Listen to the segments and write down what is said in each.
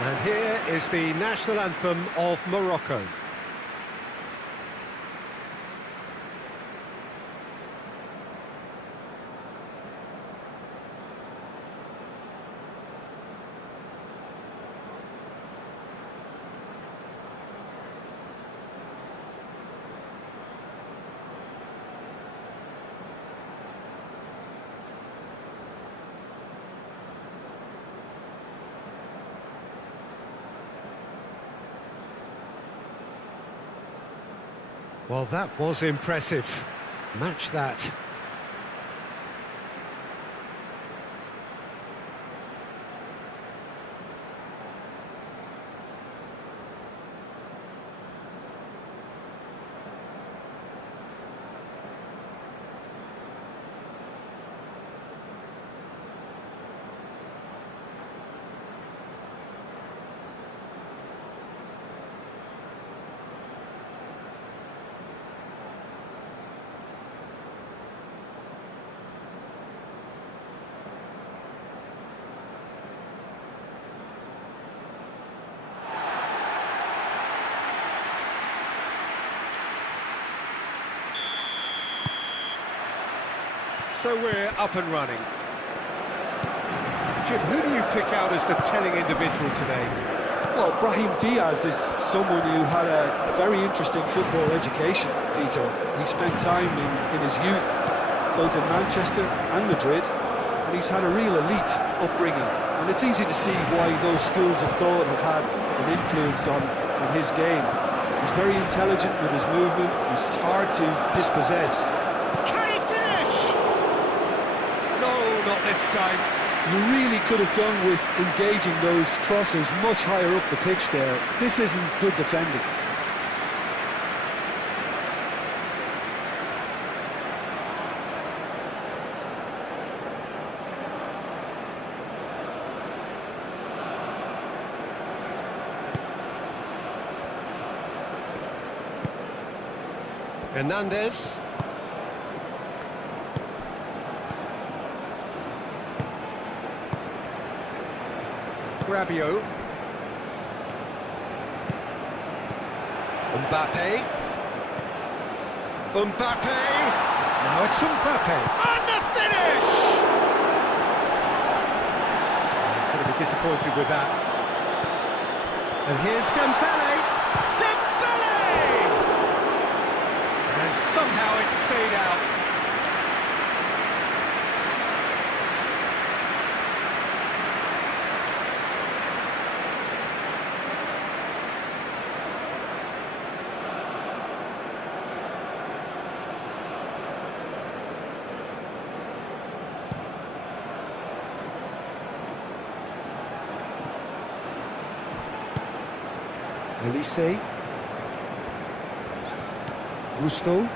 And here is the national anthem of Morocco. Well, that was impressive. Match that. So we're up and running. Jim, who do you pick out as the telling individual today? Well, Brahim Diaz is someone who had a very interesting football education, Peter. He spent time in his youth, both in Manchester and Madrid, and he's had a real elite upbringing. And it's easy to see why those schools of thought have had an influence on his game. He's very intelligent with his movement, he's hard to dispossess. Not this time. You really could have done with engaging those crosses much higher up the pitch there. This isn't good defending. Hernandez. Rabiot. Mbappe. Now it's Mbappe. And the finish! He's going to be disappointed with that. And here's Dembele. And somehow it stayed out. Elise, Gusto,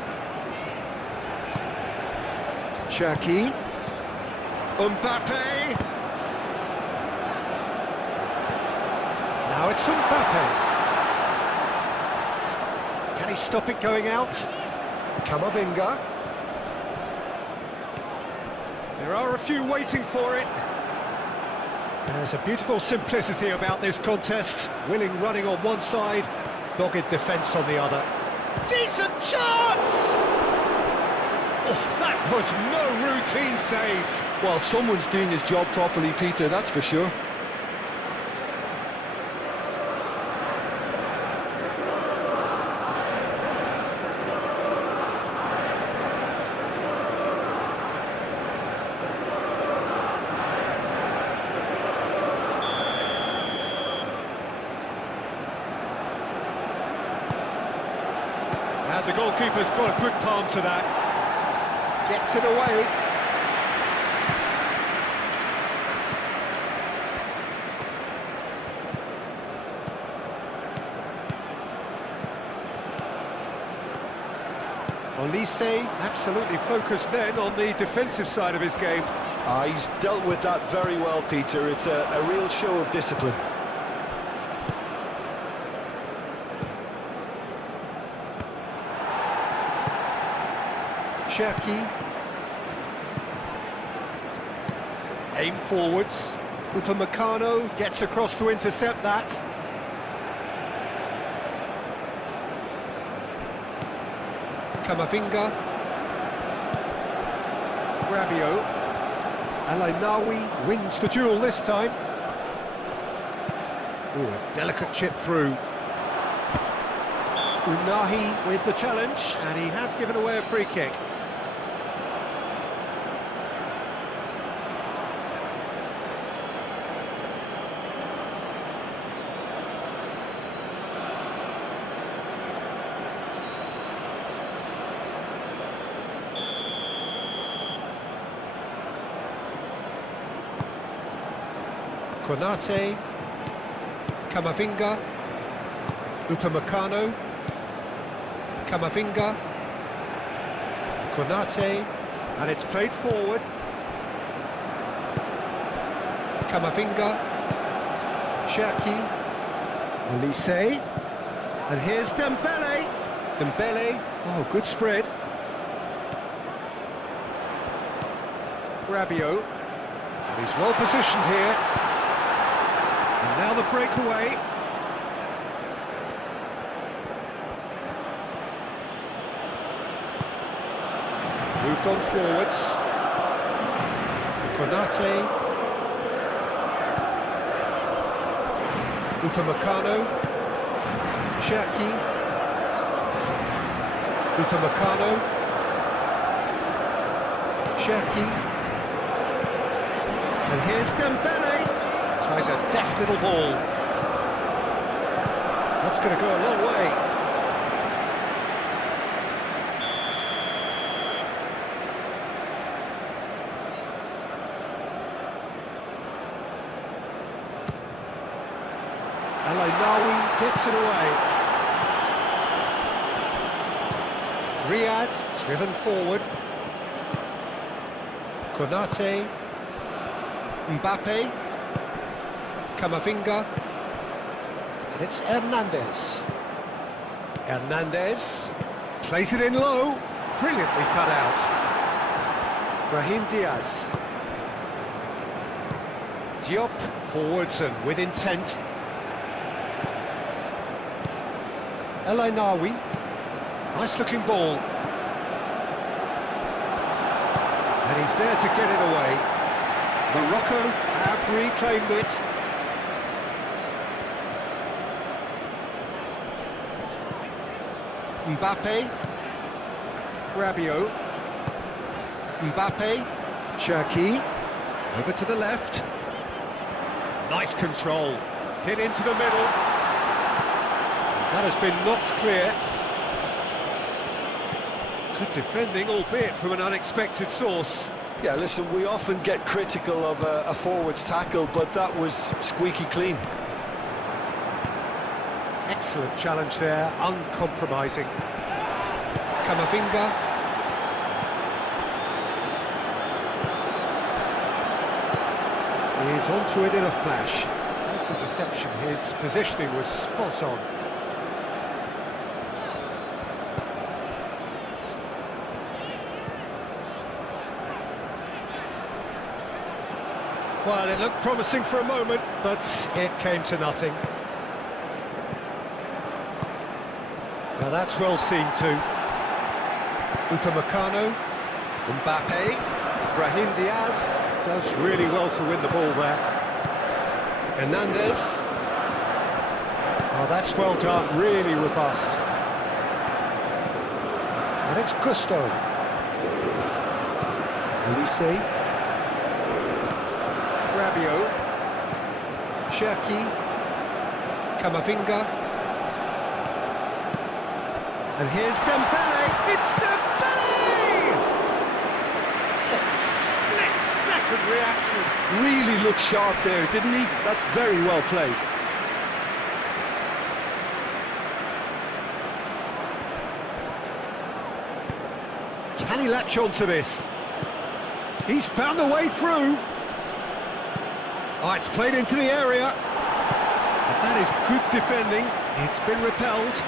Cherki, Mbappe. Now it's Mbappe. Can he stop it going out? Camavinga. There are a few waiting for it. There's a beautiful simplicity about this contest. Willing running on one side, dogged defence on the other. Decent chance! Oh, that was no routine save. Well, someone's doing his job properly, Peter, that's for sure. And the goalkeeper's got a good palm to that. Gets it away. Olise absolutely focused then on the defensive side of his game. He's dealt with that very well, Peter. It's a real show of discipline. Cherki. Aim forwards. Upamecano gets across to intercept that. Camavinga. Rabiot. Alainawi wins the duel this time. Ooh, a delicate chip through. Unahi with the challenge, and he has given away a free kick. Konate, Camavinga, Upamecano, Camavinga, Konate, and it's played forward. Camavinga, Cherki, Olise, and here's Dembele. Dembele, oh, good spread. Rabiot, and he's well positioned here. And now the breakaway. Moved on forwards. Konate. Upamecano. Cherki. Upamecano. Cherki. And here's Dembele. Tries a deft little ball. That's going to go a long way. Alainawi gets it away. Riyad driven forward. Konate. Mbappe. Camavinga, and it's Hernandez. Hernandez plays it in low, brilliantly cut out. Brahim Diaz. Diop forwards and with intent. Alainawi, nice looking ball. And he's there to get it away. Morocco have reclaimed it. Mbappe, Rabiot, Mbappe, Cherki, over to the left, nice control, hit into the middle, that has been knocked clear. Good defending, albeit from an unexpected source. Yeah, listen, we often get critical of a forward's tackle, but that was squeaky clean. Excellent challenge there, uncompromising. Camavinga. He's onto it in a flash. Nice interception, his positioning was spot on. Well, it looked promising for a moment, but it came to nothing. Now that's well seen too. Upamecano, Mbappe, Brahim Diaz does really well to win the ball there. Hernandez. Oh, that's well done, really robust. And it's Gusto. Olise. Rabiot. Cherki. Camavinga. And here's Dembele, it's Dembele! Split-second reaction. Really looked sharp there, didn't he? That's very well played. Can he latch on to this? He's found a way through. Oh, it's played into the area. But that is good defending. It's been repelled.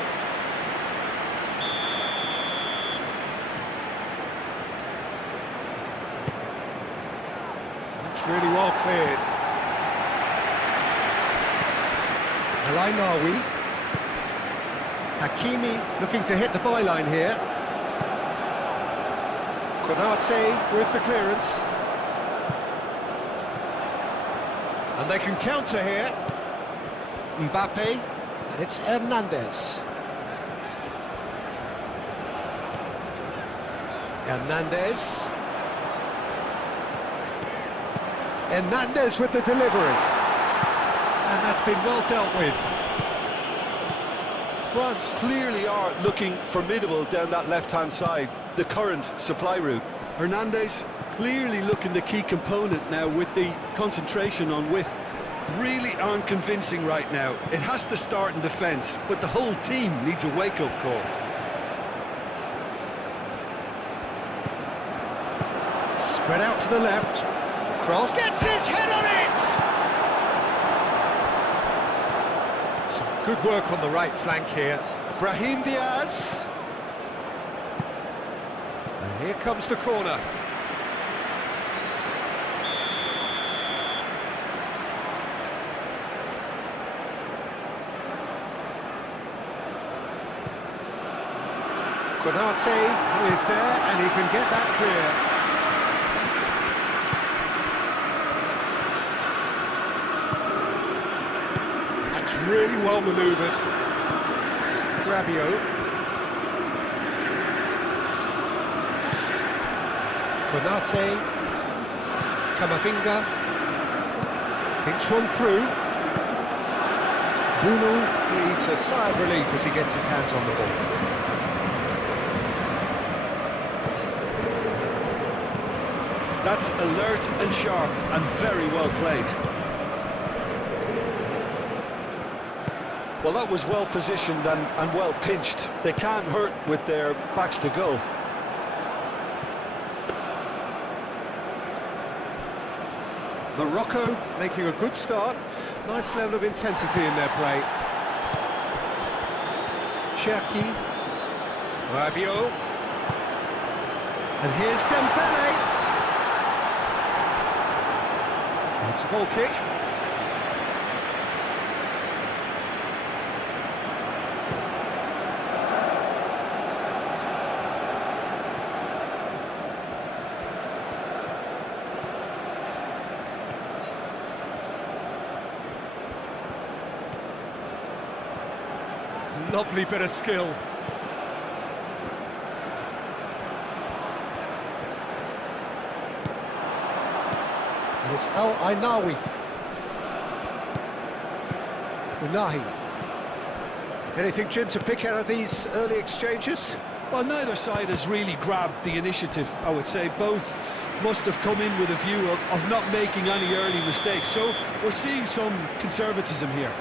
Really well cleared. Nawi. Hakimi looking to hit the byline here. Konate with the clearance. And they can counter here. Mbappe, and it's Hernandez. Hernandez with the delivery. And that's been well dealt with. France clearly are looking formidable down that left-hand side, the current supply route. Hernandez clearly looking the key component now with the concentration on width. Really aren't convincing right now. It has to start in defence, but the whole team needs a wake-up call. Spread out to the left. Cross. Gets his head on it! Some good work on the right flank here. Brahim Diaz. And here comes the corner. Konate is there, and he can get that clear. That's really well manoeuvred. Rabiot. Konate. Camavinga. Thinks one through. Bruno needs a sigh of relief as he gets his hands on the ball. That's alert and sharp and very well played. Well, that was well positioned and well pinched. They can't hurt with their backs to goal. Morocco making a good start. Nice level of intensity in their play. Cherki. Rabiot. And here's Dembele. It's a goal kick. Lovely bit of skill. And it's Nawi. Unahi. Anything, Jim, to pick out of these early exchanges? Well, neither side has really grabbed the initiative, I would say. Both must have come in with a view of not making any early mistakes. So we're seeing some conservatism here.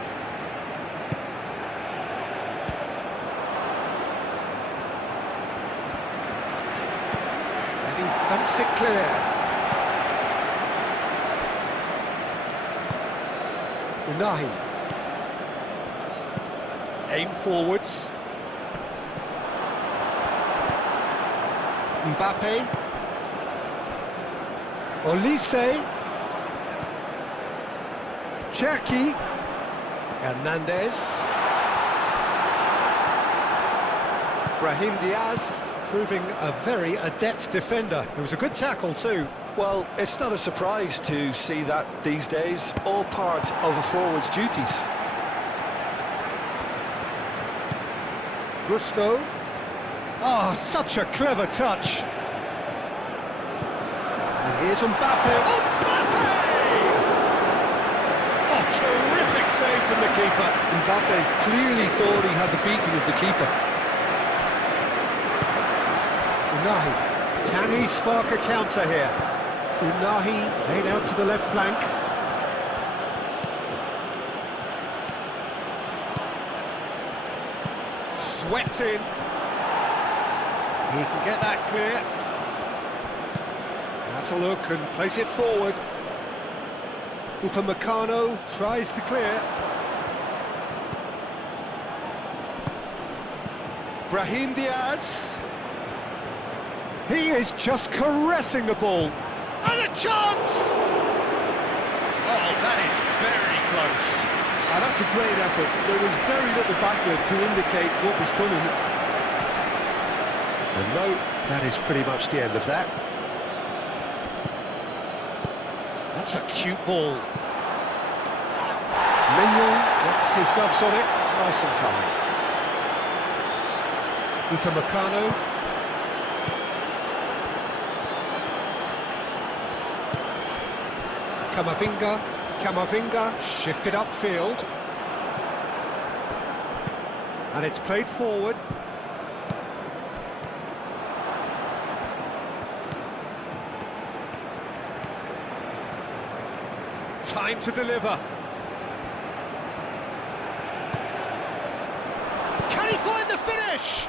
And he thumps it clear. Unahi. Aim forwards. Mbappe. Olise. Cherki. Hernandez. Brahim Diaz, proving a very adept defender. It was a good tackle too. Well, it's not a surprise to see that these days, all part of a forward's duties. Gusto. Oh, such a clever touch. And here's Mbappe. Mbappe! Oh, terrific save from the keeper. Mbappe clearly thought he had the beating of the keeper. Unahi. Can he spark a counter here? Unahi played out to the left flank. Swept in. He can get that clear. That's a look and place it forward. Upamecano tries to clear. Brahim Diaz. He is just caressing the ball. And a chance! Oh, that is very close. And That's a great effort. There was very little backlift to indicate what was coming. And no, that is pretty much the end of that. That's a cute ball. Mignon gets his gloves on it, nice and calm. Upamecano. Camavinga shifted upfield. And it's played forward. Time to deliver. Can he find the finish?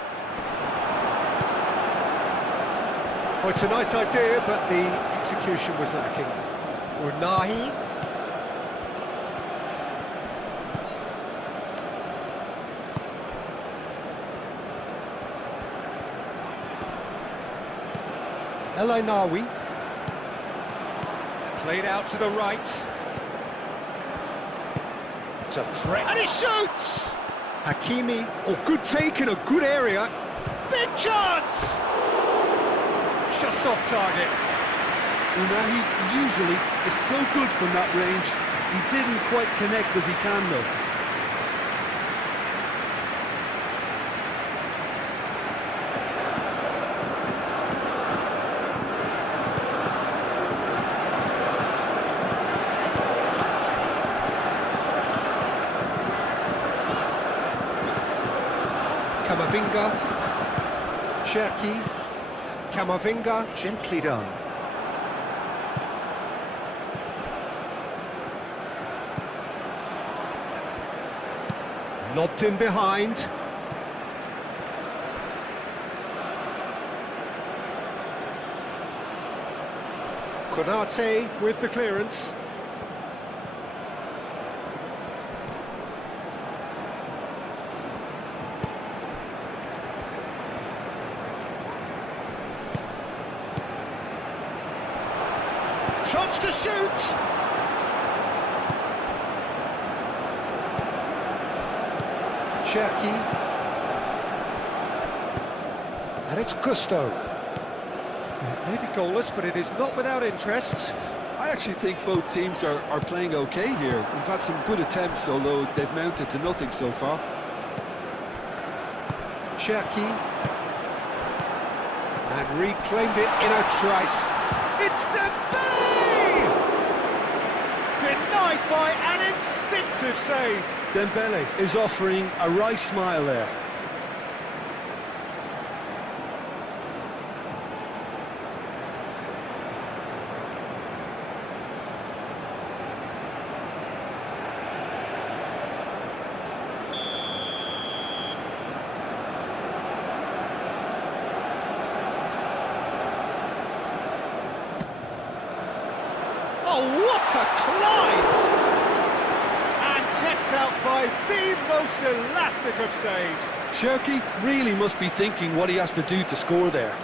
Oh, it's a nice idea, but the execution was lacking. Unahi. Elainawi. Played out to the right. It's a threat. And he shoots! Hakimi. Oh, good take in a good area. Big chance! Just off target. Unahi usually is so good from that range. He didn't quite connect as he can, though. Camavinga, Cherki, Camavinga, gently done. Lobbed in behind. Konate with the clearance. Chance to shoot! Cherki. And it's Gusto. It may be goalless, but it is not without interest. I actually think both teams are playing okay here. We've had some good attempts, although they've mounted to nothing so far. Cherki. And reclaimed it in a trice. It's Dembele! Denied by an instinctive save. Dembele is offering a wry smile there. Oh, what a climb! And kept out by the most elastic of saves. Cherki really must be thinking what he has to do to score there.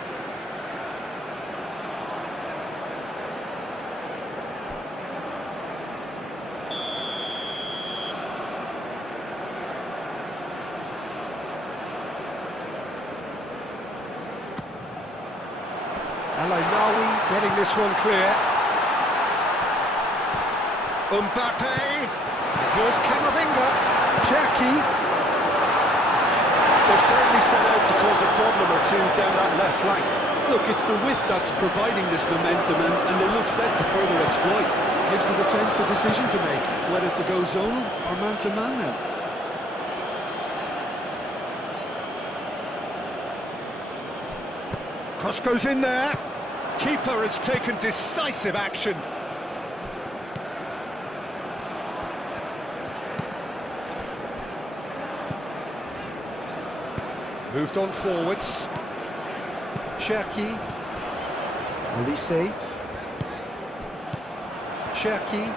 Elainawi getting this one clear. Mbappe, and here's Camavinga, Cherki. They've certainly set out to cause a problem or two down that left flank. Look, it's the width that's providing this momentum, and they look set to further exploit. Gives the defence a decision to make, whether to go zonal or man-to-man now. Cross goes in there. Keeper has taken decisive action. Moved on forwards. Cherki. Olise. Cherki.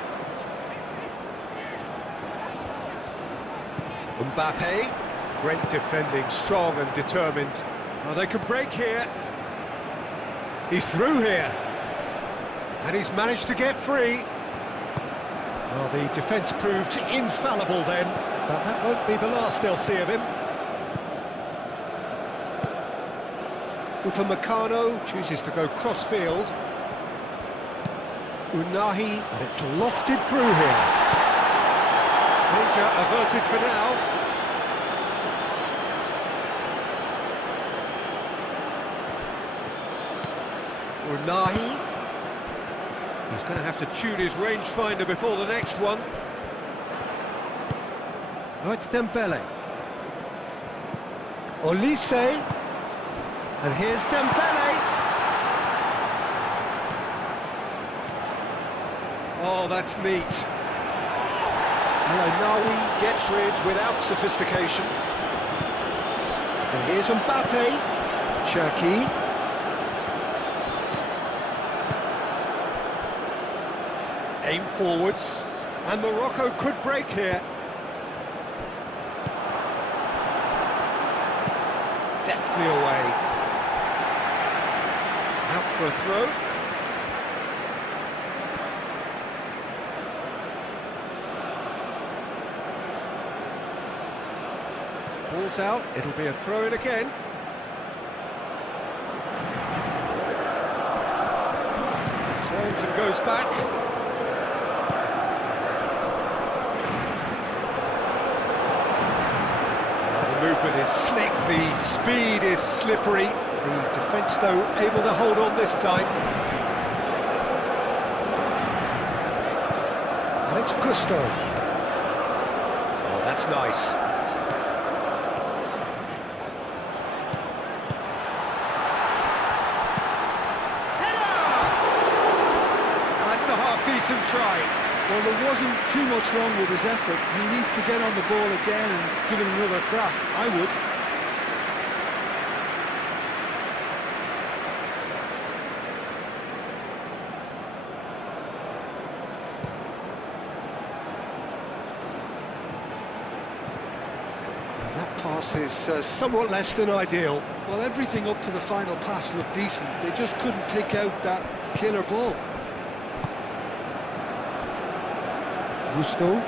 Mbappe. Great defending, strong and determined. Oh, they could break here. He's through here. And he's managed to get free. Well, the defence proved infallible then, but that won't be the last they'll see of him. Upamecano chooses to go cross-field. Unahi, and it's lofted through here. Danger averted for now. Unahi. He's going to have to tune his rangefinder before the next one. Oh, it's Dembele. Olise. And here's Dembele. Oh, that's neat. Al-Ainawi gets rid without sophistication. And here's Mbappe. Cherki. Aim forwards, and Morocco could break here. Deftly away. Out for a throw. Ball's out, it'll be a throw-in again. Turns and goes back. Movement is slick, the speed is slippery. The defence, though, able to hold on this time. And it's Gusto. Oh, that's nice. Header! That's a half-decent try. Well, there wasn't too much wrong with his effort. He needs to get on the ball again and give it another crack. I would. That pass is somewhat less than ideal. Well, everything up to the final pass looked decent. They just couldn't take out that killer ball. Gusto.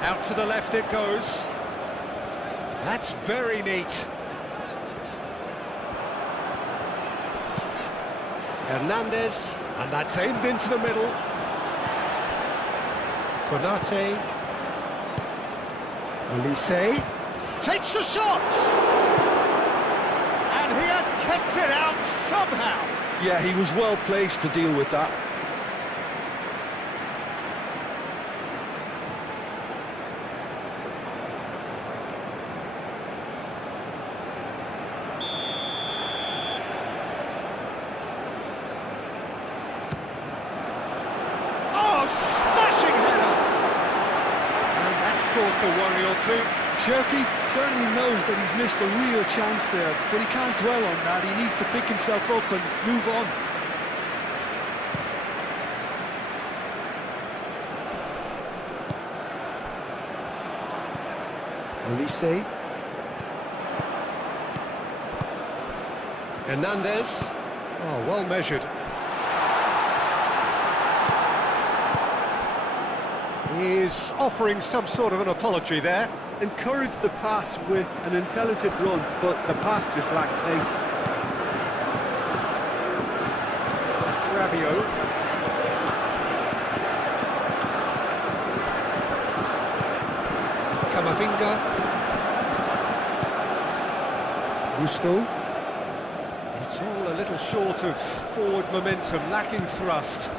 Out to the left it goes. That's very neat. Hernandez, and that's aimed into the middle. Konate. Olise takes the shot! And he has kept it out somehow. Yeah, he was well placed to deal with that. Oh, smashing header! And that's caused a worry or two. Cherki certainly knows that he's missed a real chance there, but he can't dwell on that. He needs to pick himself up and move on. Olise. Hernandez. Oh, well measured. He's offering some sort of an apology there. Encouraged the pass with an intelligent run, but the pass just lacked pace. Rabiot. Camavinga. Gusto. It's all a little short of forward momentum, lacking thrust.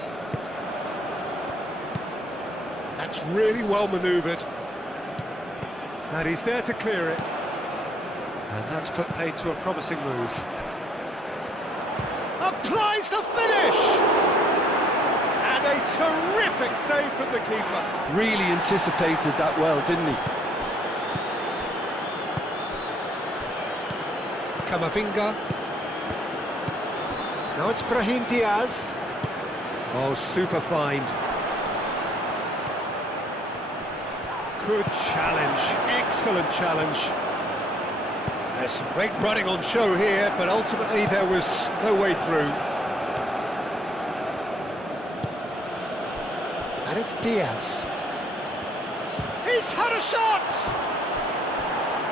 That's really well manoeuvred. And he's there to clear it. And that's put paid to a promising move. Applies the finish! And a terrific save from the keeper. Really anticipated that well, didn't he? Camavinga. Now it's Brahim Diaz. Oh, super find. Good challenge, excellent challenge. There's some great running on show here, but ultimately there was no way through. And it's Diaz. He's had a shot!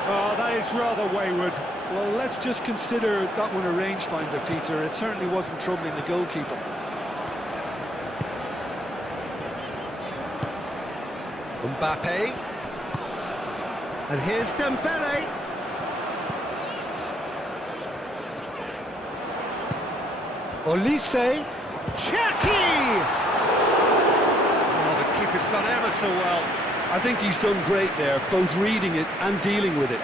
Oh, that is rather wayward. Well, let's just consider that one a rangefinder, Peter. It certainly wasn't troubling the goalkeeper. Mbappe. And here's Dembele. Olise. Cherki! Oh, the keeper's done ever so well. I think he's done great there, both reading it and dealing with it.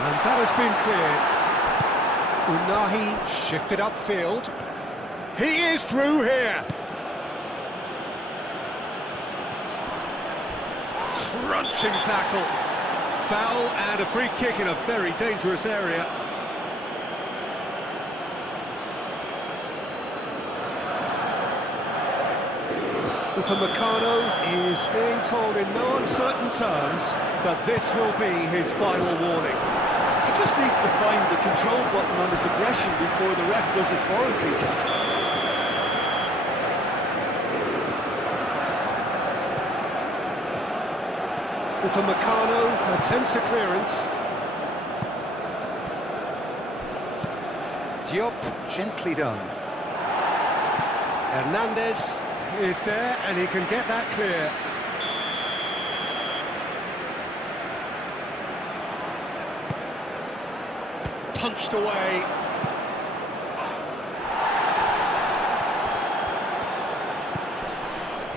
And that has been cleared. Unahi shifted upfield. He is through here. Crunching tackle. Foul and a free kick in a very dangerous area. Upamecano is being told in no uncertain terms that this will be his final warning. He just needs to find the control button on his aggression before the ref does it for him, Peter. Upamecano attempts a clearance. Diop, gently done. Hernandez is there, and he can get that clear. Punched away.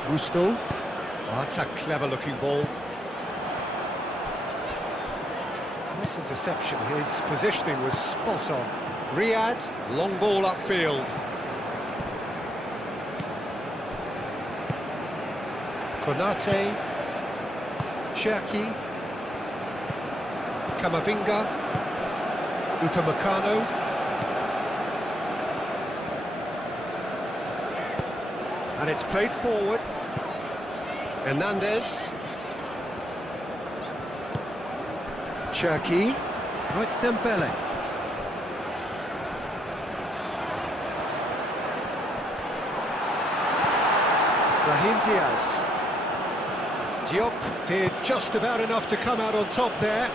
Gusto. Oh, that's a clever-looking ball. Nice interception. His positioning was spot on. Riyad, long ball upfield. Konate. Cherki. Camavinga. Upamecano. And it's played forward. Hernandez. Cherki. Oh, it's Dembele. Brahim Diaz. Diop did just about enough to come out on top there.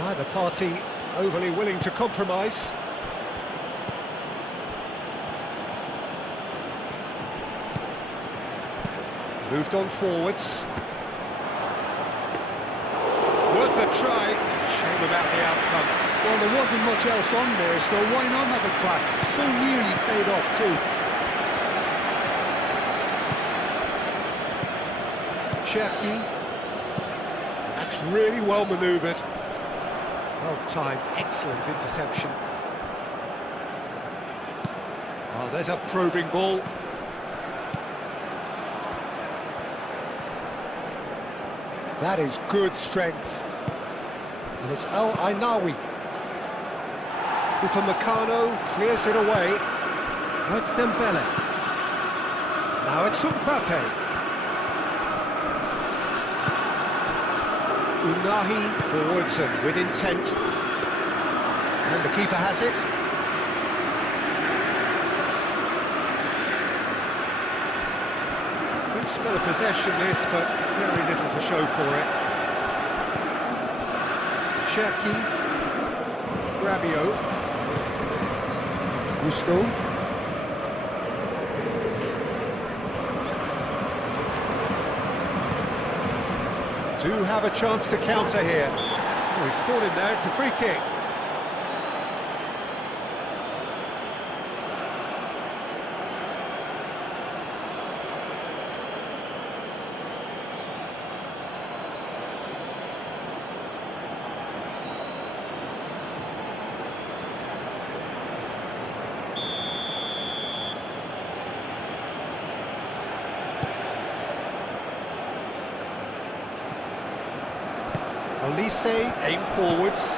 Neither party overly willing to compromise. Moved on forwards. Worth a try. Shame about the outcome. Well, there wasn't much else on there, so why not have a crack? So nearly paid off too. Cherki. That's really well manoeuvred. Well timed, excellent interception. Oh, there's a probing ball. That is good strength. And it's Al Ainawi. Upamecano clears it away. Now it's Dembele. Now it's Mbappe. Unahi forwards and with intent. And the keeper has it. Good spell of possession this, but very little to show for it. Cherki. Rabiot. Gusto. Do have a chance to counter here. Oh, he's caught him there, it's a free kick. Olise, aim forwards.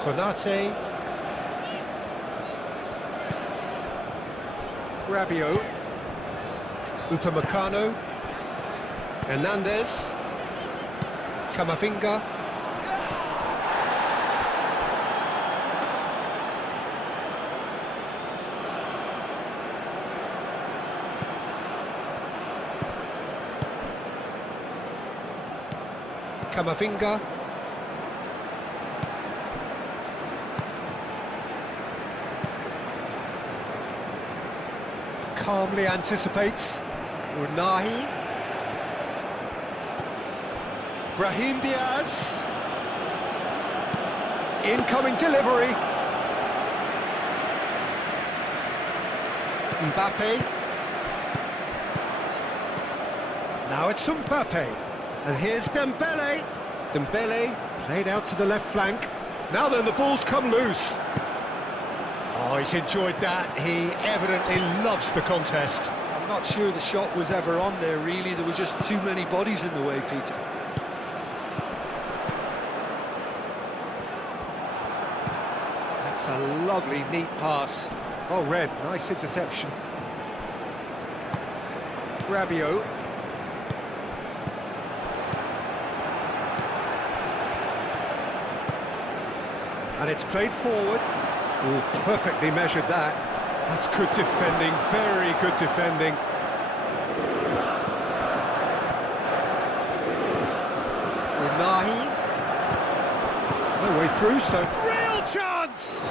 Konate. Rabiot. Upamecano. Hernandez. Camavinga. Camavinga. Calmly anticipates. Unahi. Brahim Diaz. Incoming delivery. Mbappe. Now it's Mbappe. And here's Dembele. Dembele played out to the left flank. Now then, the ball's come loose. Oh, he's enjoyed that. He evidently loves the contest. I'm not sure the shot was ever on there, really. There were just too many bodies in the way, Peter. That's a lovely, neat pass. Oh, Red, nice interception. Rabiot. And it's played forward. Oh, perfectly measured that. That's good defending, very good defending. Unahi. No way through, so real chance!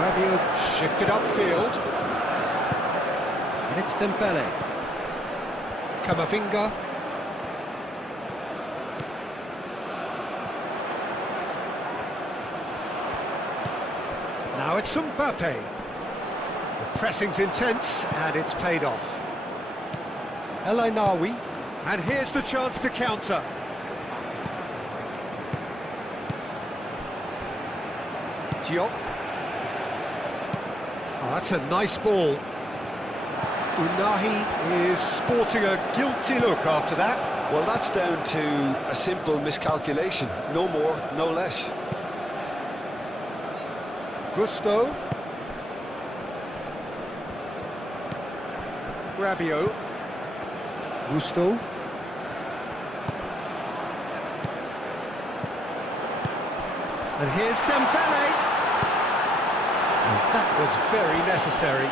Rabiot shifted upfield. And it's Dembele. Camavinga. Now it's Mbappe. The pressing's intense, and it's paid off. El Ainaoui, and here's the chance to counter. Diop. Oh, that's a nice ball. Unahi is sporting a guilty look after that. Well, that's down to a simple miscalculation. No more, no less. Gusto. Rabiot. Gusto. And here's Dembele. And that was very necessary.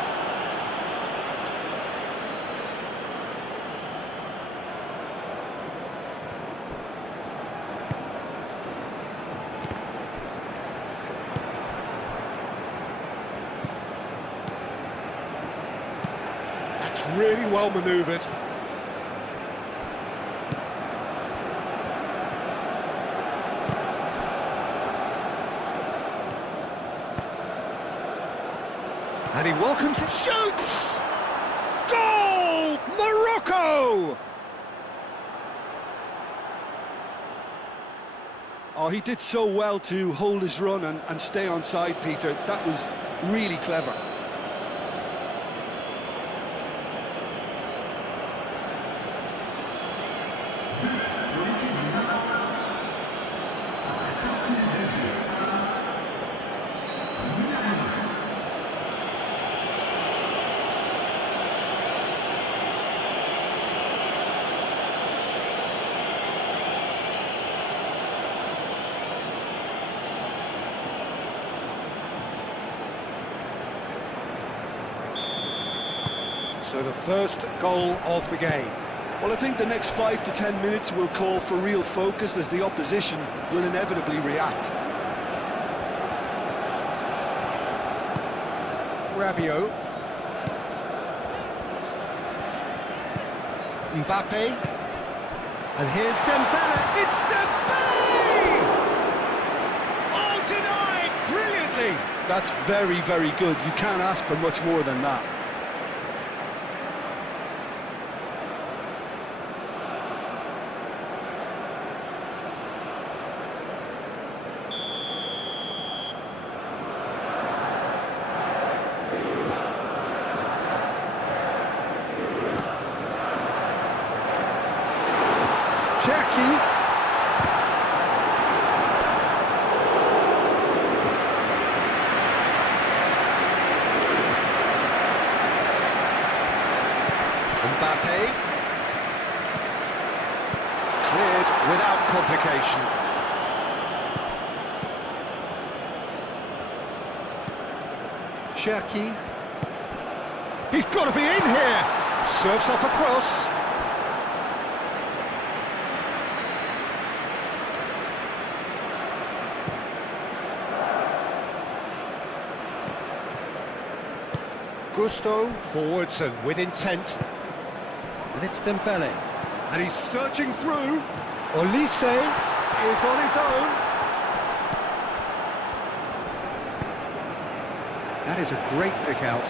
That's really well manoeuvred. And he welcomes it, shoots! Goal! Morocco! Oh, he did so well to hold his run and stay on side, Peter. That was really clever. So the first goal of the game. Well, I think the next 5 to 10 minutes will call for real focus as the opposition will inevitably react. Rabiot. Mbappe. And here's Dembele. It's Dembele! Oh, denied! Brilliantly! That's very, very good. You can't ask for much more than that. Cherki. Mbappe. Cleared without complication. Cherki. He's got to be in here! Serves up a cross. Gusto, forwards and with intent. And it's Dembele. And he's searching through. Olise is on his own. That is a great pick out.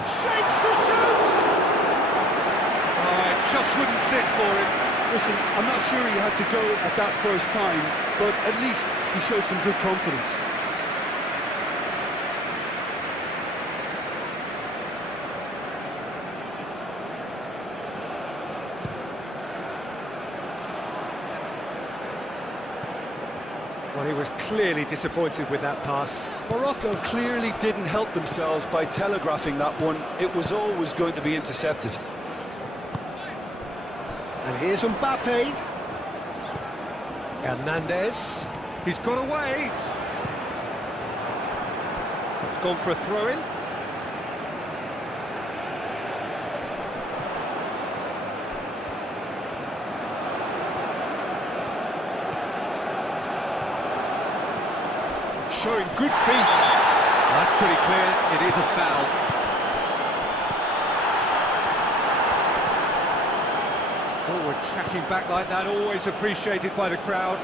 Shapes to shoot! Oh, it just wouldn't sit for him. Listen, I'm not sure he had to go at that first time, but at least he showed some good confidence. Well, he was clearly disappointed with that pass. Morocco clearly didn't help themselves by telegraphing that one. It was always going to be intercepted. And here's Mbappe. Hernandez. He's got away. It's gone for a throw-in. Showing good feet. That's pretty clear, it is a foul. Forward tracking back like that, always appreciated by the crowd.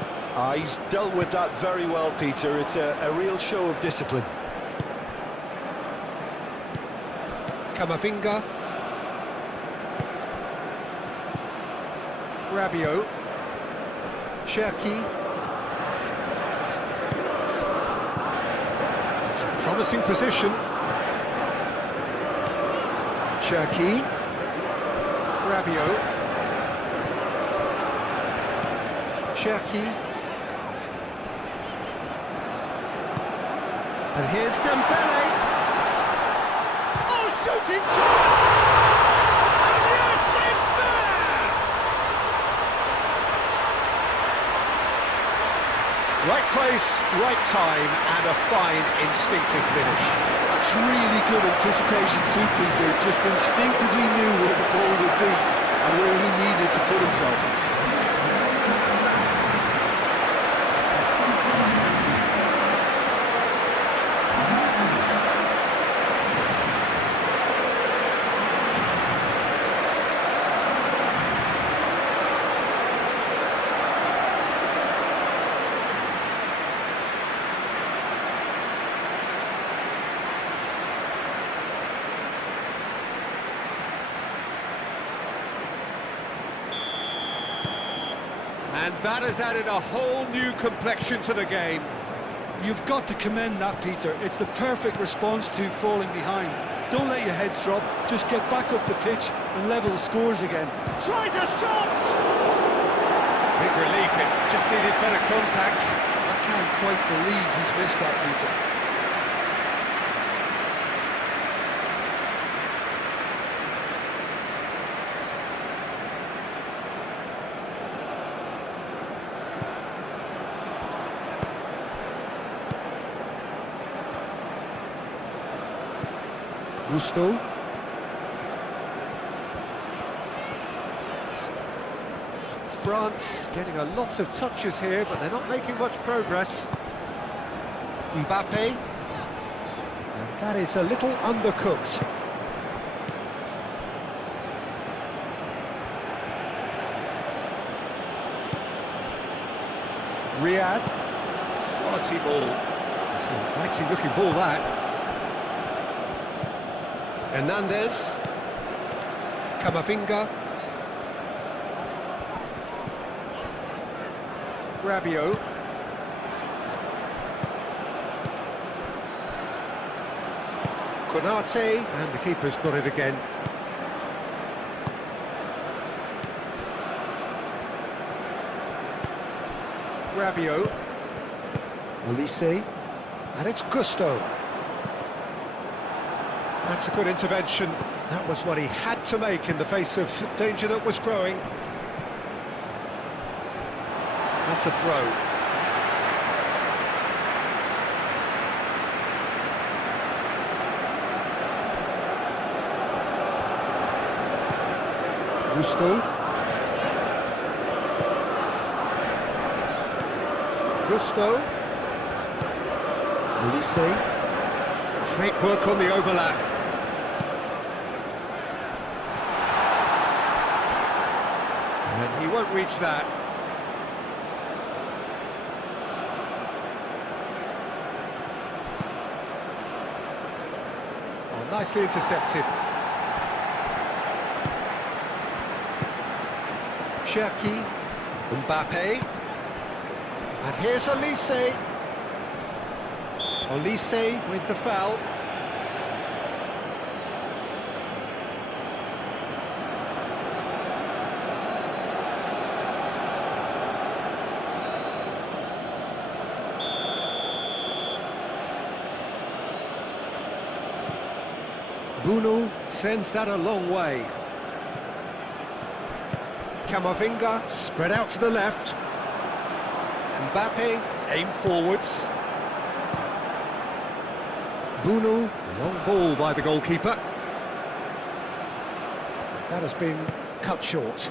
He's dealt with that very well, Peter. It's a real show of discipline. Camavinga. Rabiot. Cherki. Promising position. Cherki. Rabiot. Cherki. And here's Dembele. Oh, shooting chance! And yes, it's there! Right place, right time, and a fine instinctive finish. That's really good anticipation too, Peter. Just instinctively knew where the ball would be and where he needed to put himself. And that has added a whole new complexion to the game. You've got to commend that, Peter. It's the perfect response to falling behind. Don't let your heads drop, just get back up the pitch and level the scores again. Tries a shot! Big relief, it just needed better contact. I can't quite believe he's missed that, Peter. Gusto. France getting a lot of touches here, but they're not making much progress. Mbappe. And that is a little undercooked. Riyad. Quality ball. It's an inviting looking ball, that. Hernandez. Camavinga. Rabiot. Konate, and the keeper's got it again. Rabiot. Olise. And it's Gusto. That's a good intervention. That was what he had to make in the face of danger that was growing. That's a throw. Gusto. Gusto. Olise. Great work on the overlap. And he won't reach that. Oh, nicely intercepted. Cherki, Mbappe, and here's Olise. Olise with the foul. Bruno sends that a long way. Camavinga spread out to the left. Mbappe aim forwards. Bruno, long ball by the goalkeeper. That has been cut short.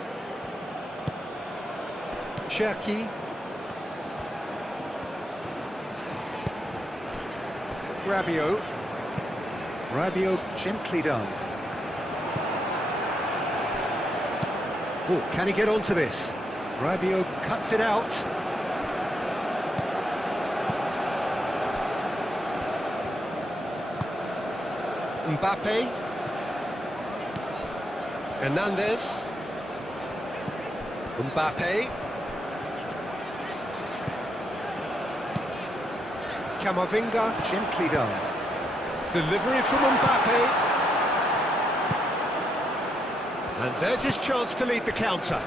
Cherki. Rabiot. Rabiot gently done. Oh, can he get onto this? Rabiot cuts it out. Mbappe. Hernandez. Mbappe. Camavinga, gently done. Delivery from Mbappe. And there's his chance to lead the counter.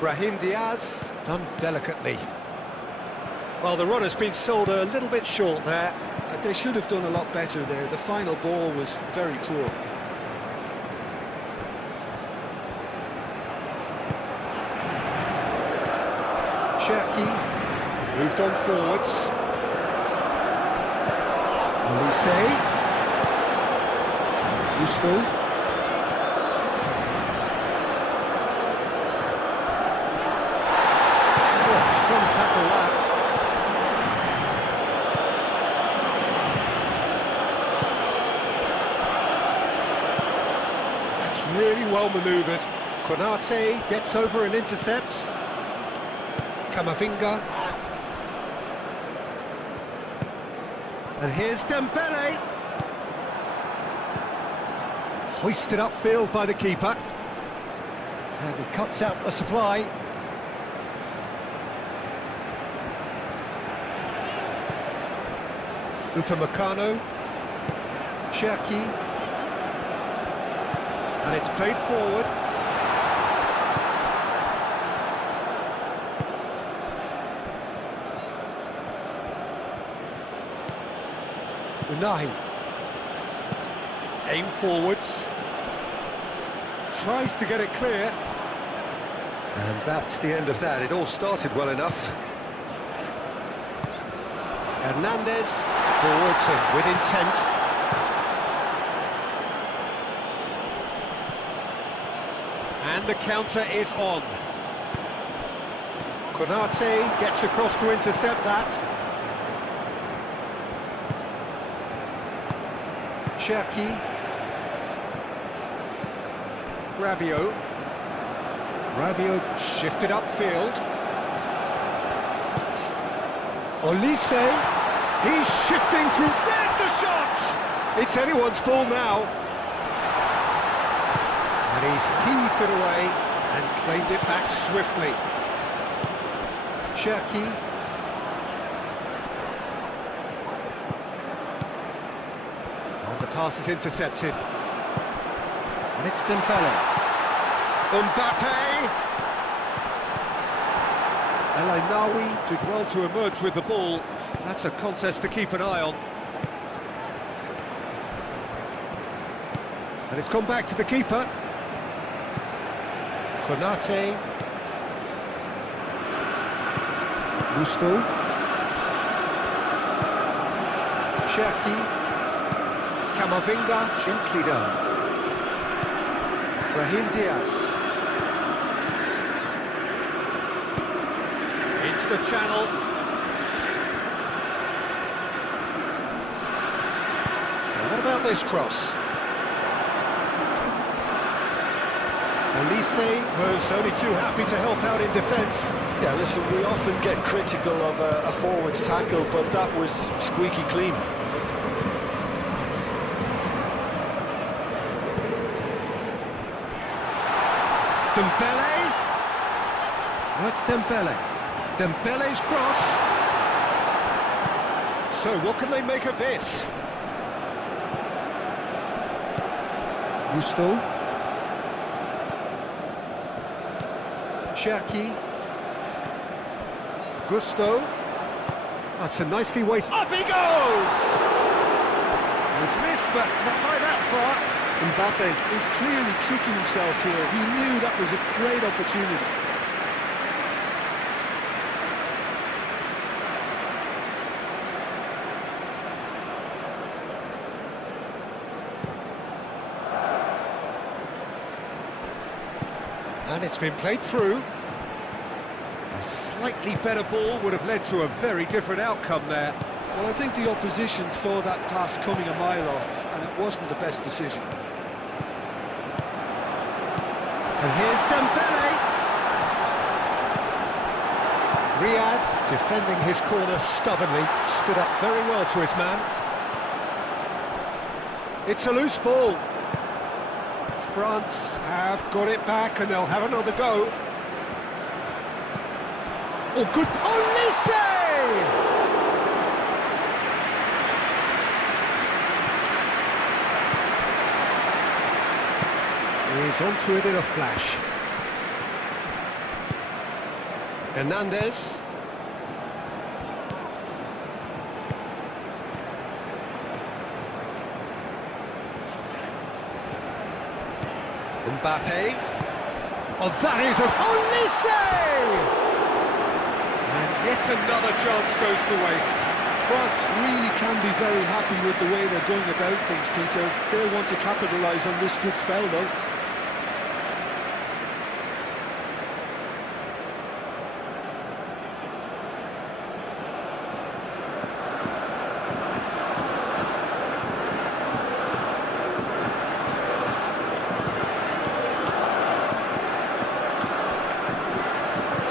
Brahim Diaz, done delicately. Well, the run has been sold a little bit short there. They should have done a lot better there. The final ball was very poor. Cherki moved on forwards. Olise. Gusto. Oh, some tackle that. That's really well manoeuvred. Konate gets over and intercepts. Camavinga. And here's Dembele. Hoisted upfield by the keeper. And he cuts out the supply. Upamecano. Cherki. And it's played forward. Unahi. Aim forwards. Tries to get it clear. And that's the end of that. It all started well enough. Hernandez, forwards and with intent. And the counter is on. Konate gets across to intercept that. Cherki. Rabiot. Rabiot shifted upfield. Olise. He's shifting through. There's the shot! It's anyone's ball now. And he's heaved it away and claimed it back swiftly. Cherki. Oh, the pass is intercepted. And it's Dembele. Mbappe! El Ainaoui did well to emerge with the ball. That's a contest to keep an eye on. And it's gone back to the keeper. Konate. Gusto. Cherki. Camavinga. Gently done. Brahim Diaz. Into the channel. And what about this cross? Elise was only too happy to help out in defence. Yeah, listen, we often get critical of a forward's tackle, but that was squeaky clean. Dembele. That's Dembele. Dembele's cross. So what can they make of this? Gusto. Cherki. Gusto. That's a nicely wasted... Up he goes! It was missed, but not by that far. Mbappe is clearly kicking himself here. He knew that was a great opportunity. And it's been played through. A slightly better ball would have led to a very different outcome there. Well, I think the opposition saw that pass coming a mile off, and it wasn't the best decision. And here's Dembele. Riyad, defending his corner stubbornly, stood up very well to his man. It's a loose ball. France have got it back and they'll have another go. Oh, good. Olise! He's onto it in a flash. Hernandez. Mbappe. Oh, that is a... Olise! And yet another chance goes to waste. France really can be very happy with the way they're going about things, Peter. They'll want to capitalise on this good spell, though.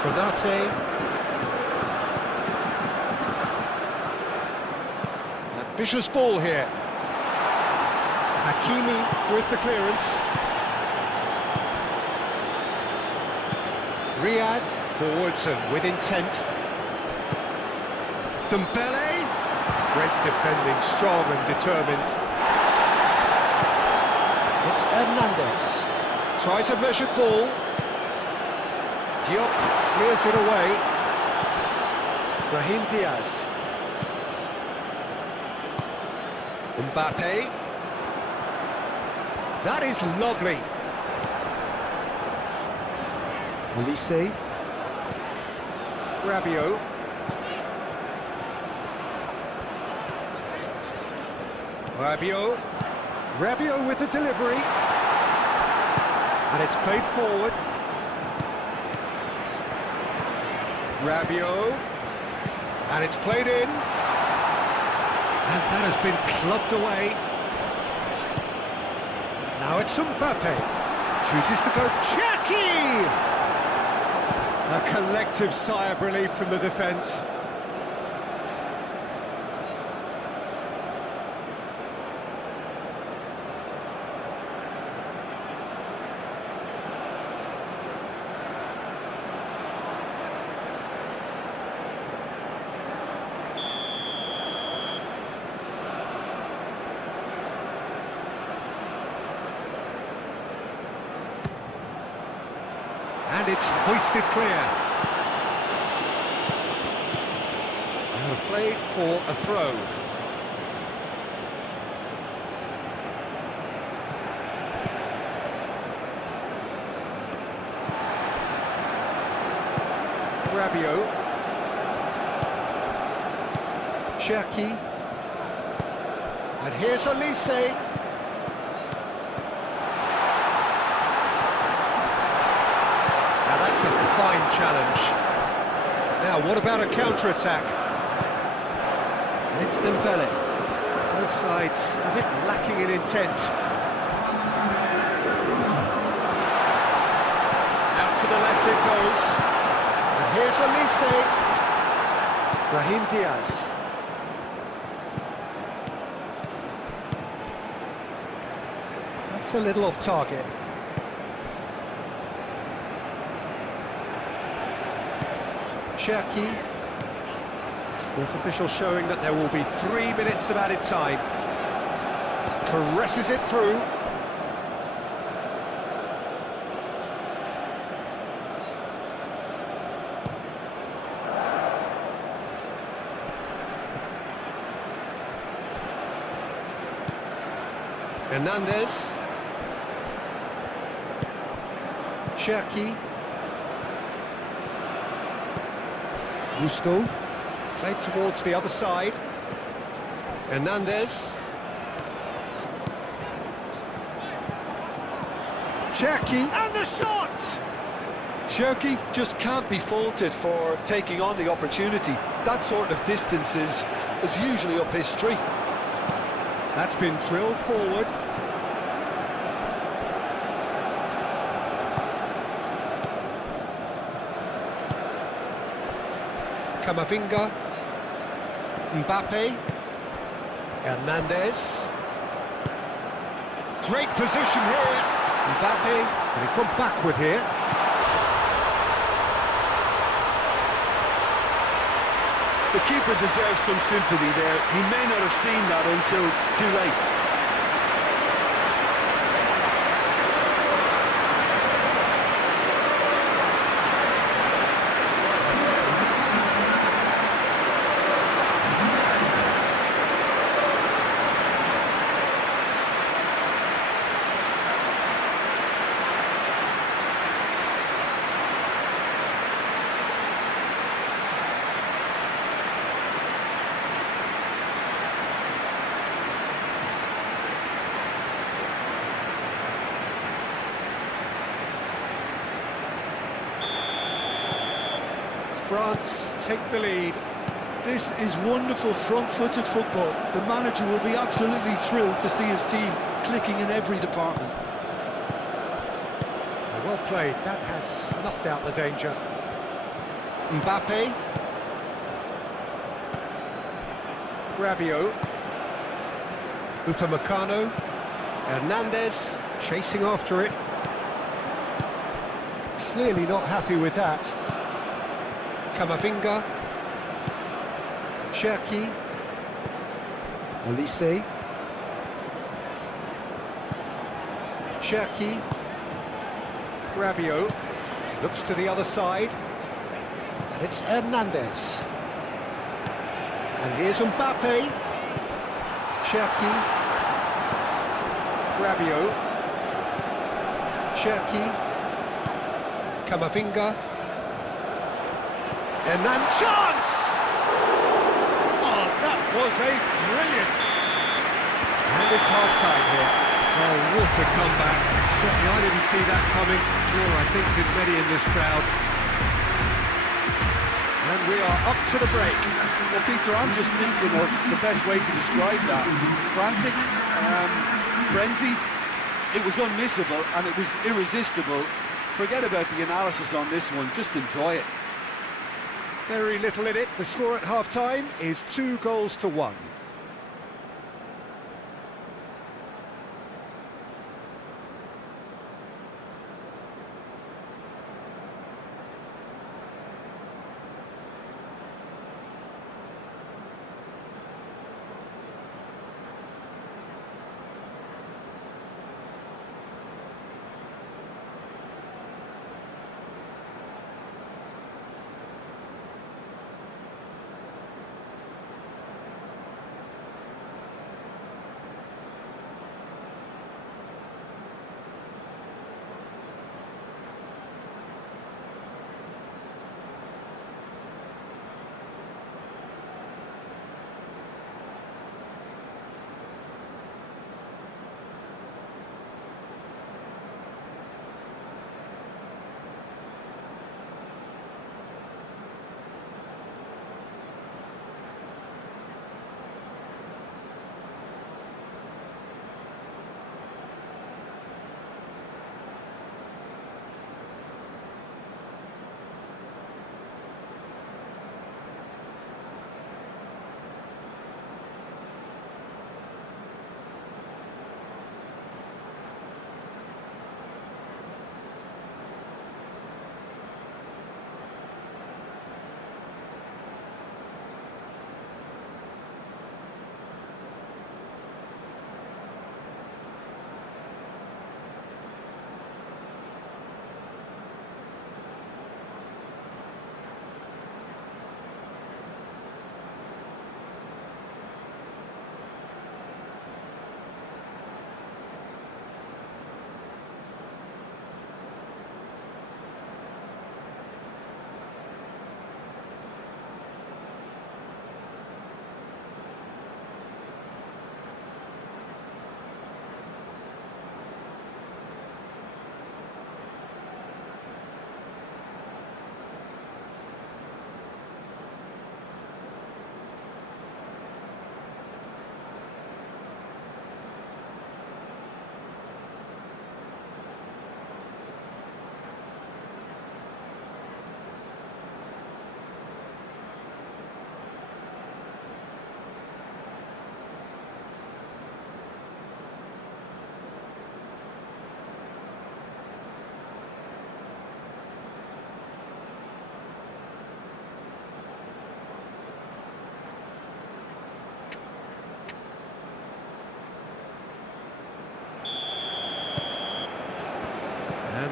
Konate. Ambitious ball here. Hakimi with the clearance. Riyad forwards and with intent. Dembele. Great defending, strong and determined. It's Hernandez. Tries a measured ball. Diop clears it away. Brahim Diaz. Mbappe. That is lovely. Olise. Rabiot. Rabiot. Rabiot with the delivery. And it's played forward. Rabiot, and it's played in, and that has been clubbed away. Now it's Mbappe, chooses to go Cherki! A collective sigh of relief from the defence. And it's hoisted clear. Play for a throw. Rabiot. Cherki. And here's Elise. Now that's a fine challenge. Now what about a counter-attack? It's Dembele. Both sides a bit lacking in intent. Out to the left it goes. And here's Elise. Brahim Diaz. That's a little off target. Cherki. Fourth official showing that there will be 3 minutes of added time. Caresses it through. Hernandez. Cherki. Gusto. Played towards the other side. Hernandez. Cherki, and the shot! Cherki just can't be faulted for taking on the opportunity. That sort of distance is usually up his street. That's been drilled forward. Camavinga. Mbappe. Hernandez. Great position here. Mbappe, and he's gone backward here. The keeper deserves some sympathy there. He may not have seen that until too late. France take the lead. This is wonderful front-footed football. The manager will be absolutely thrilled to see his team clicking in every department. Well played, that has snuffed out the danger. Mbappe. Rabiot. Upamecano. Hernandez chasing after it. Clearly not happy with that. Camavinga. Cherki. Elise. Cherki. Rabiot. Looks to the other side. And it's Hernandez. And here's Mbappe. Cherki. Rabiot. Cherki. Camavinga. And then chance! Oh, that was a brilliant! And it's half-time here. Oh, what a comeback. Certainly I didn't see that coming, nor I think did many in this crowd. And we are up to the break. Well, Peter, I'm just thinking of the best way to describe that. Frantic, frenzied. It was unmissable and it was irresistible. Forget about the analysis on this one, just enjoy it. Very little in it. The score at half-time is 2-1.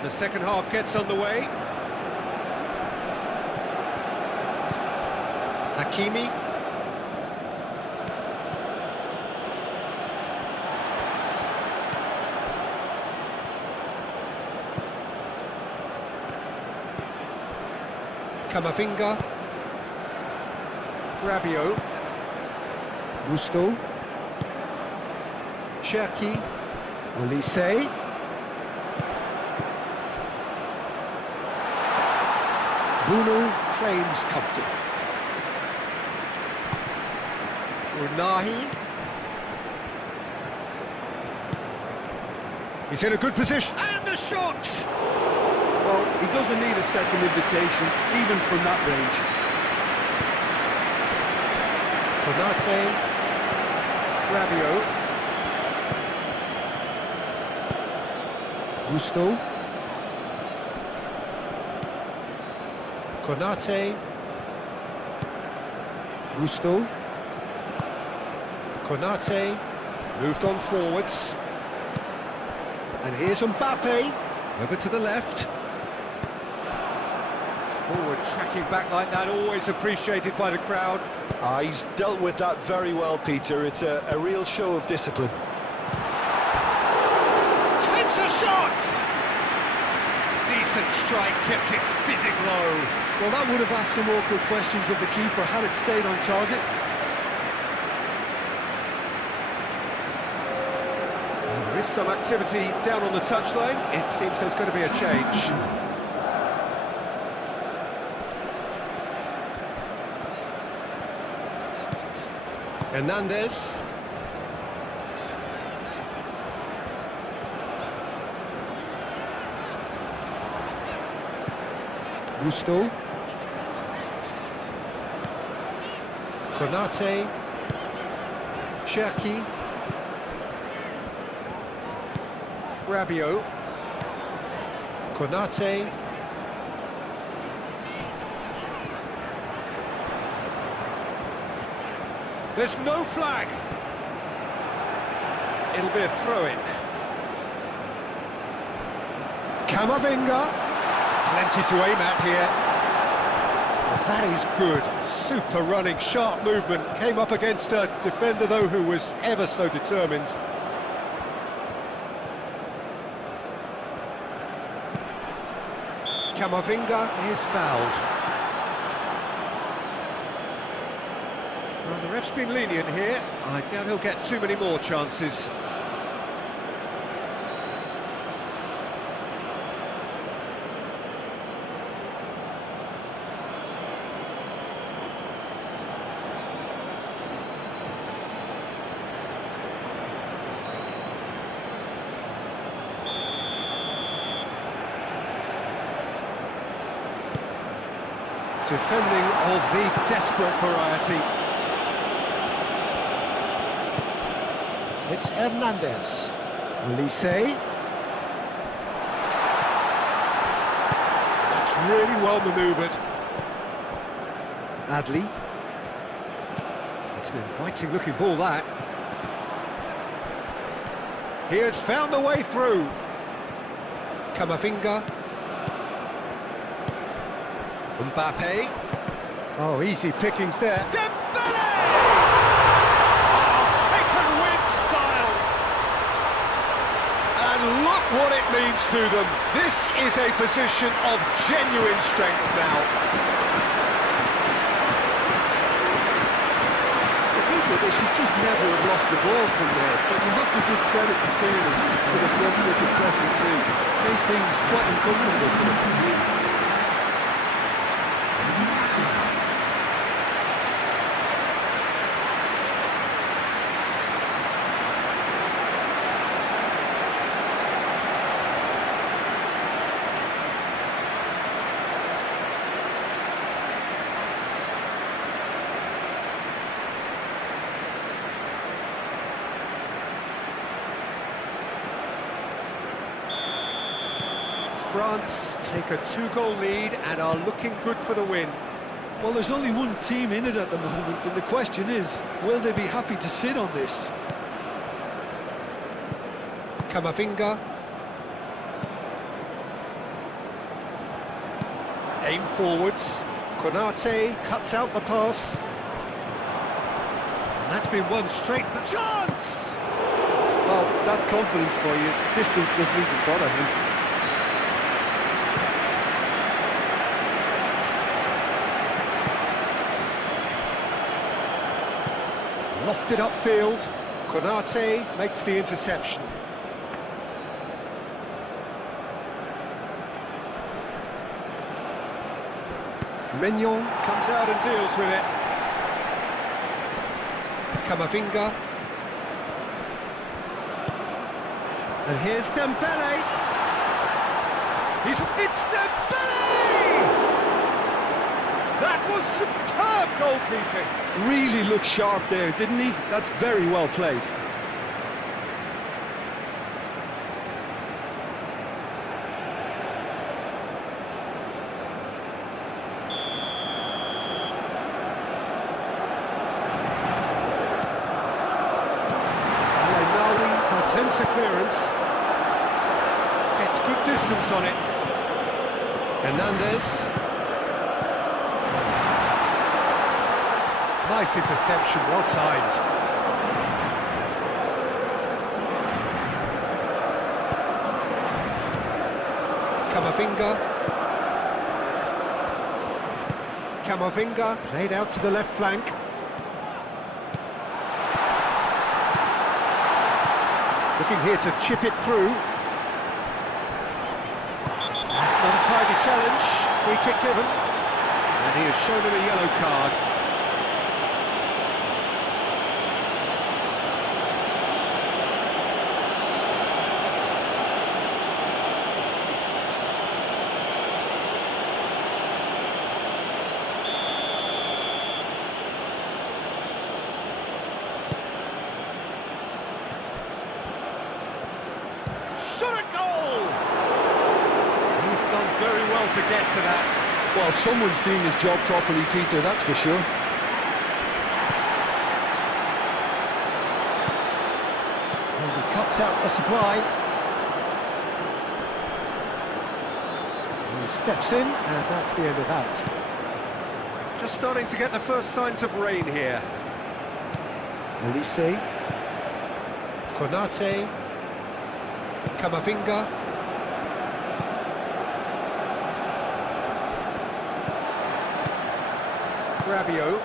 And the second half gets underway. Hakimi. Camavinga. Rabiot. Gusto. Cherki. Olise. Bruno claims comfortable. Unahi. He's in a good position. And the shot! Well, he doesn't need a second invitation, even from that range. Konate. Rabiot. Gusto. Konate. Gusto. Konate. Moved on forwards. And here's Mbappe. Over to the left. Forward tracking back like that, always appreciated by the crowd. He's dealt with that very well, Peter. It's a real show of discipline. Takes a shot! Decent strike, kept it fizzing low. Well, that would have asked some awkward questions of the keeper had it stayed on target. Well, there is some activity down on the touchline. It seems there's going to be a change. Hernandez. Gusto. Konate. Cherki. Rabiot. Konate. There's no flag. It'll be a throw-in. Camavinga. Plenty to aim at here. Well, that is good. Super running, sharp movement. Came up against a defender, though, who was ever so determined. Camavinga is fouled. Well, the ref's been lenient here. I doubt he'll get too many more chances. Defending of the desperate variety. It's Hernandez. Olise. That's really well manoeuvred. Adli. It's an inviting looking ball, that. He has found the way through. Camavinga. Mbappe. Oh, easy pickings there. Dembele! Oh, taken with style. And look what it means to them. This is a position of genuine strength now. Peter, they should just never have lost the ball from there, but you have to give credit and fairness to the front-footed pressing too. Made things quite uncomfortable for them. France take a 2-goal lead and are looking good for the win. Well, there's only one team in it at the moment, and the question is, will they be happy to sit on this? Camavinga. Aim forwards. Konate cuts out the pass. And that's been one straight, but chance! Well, that's confidence for you. Distance doesn't even bother him. Lofted upfield. Konate makes the interception. Mignon comes out and deals with it. Camavinga. And here's Dembele. It's Dembele! That was superb goalkeeping. Really looked sharp there, didn't he? That's very well played. Attempts a clearance. Gets good distance on it. Hernandez. Nice interception, well timed. Camavinga played out to the left flank. Looking here to chip it through. That's an untidy challenge. Free kick given. And he has shown him a yellow card. Shot a goal! He's done very well to get to that. Well, someone's doing his job properly, Peter, that's for sure. And he cuts out the supply. He steps in, and that's the end of that. Just starting to get the first signs of rain here. Elise. Konate. Camavinga. Rabiot.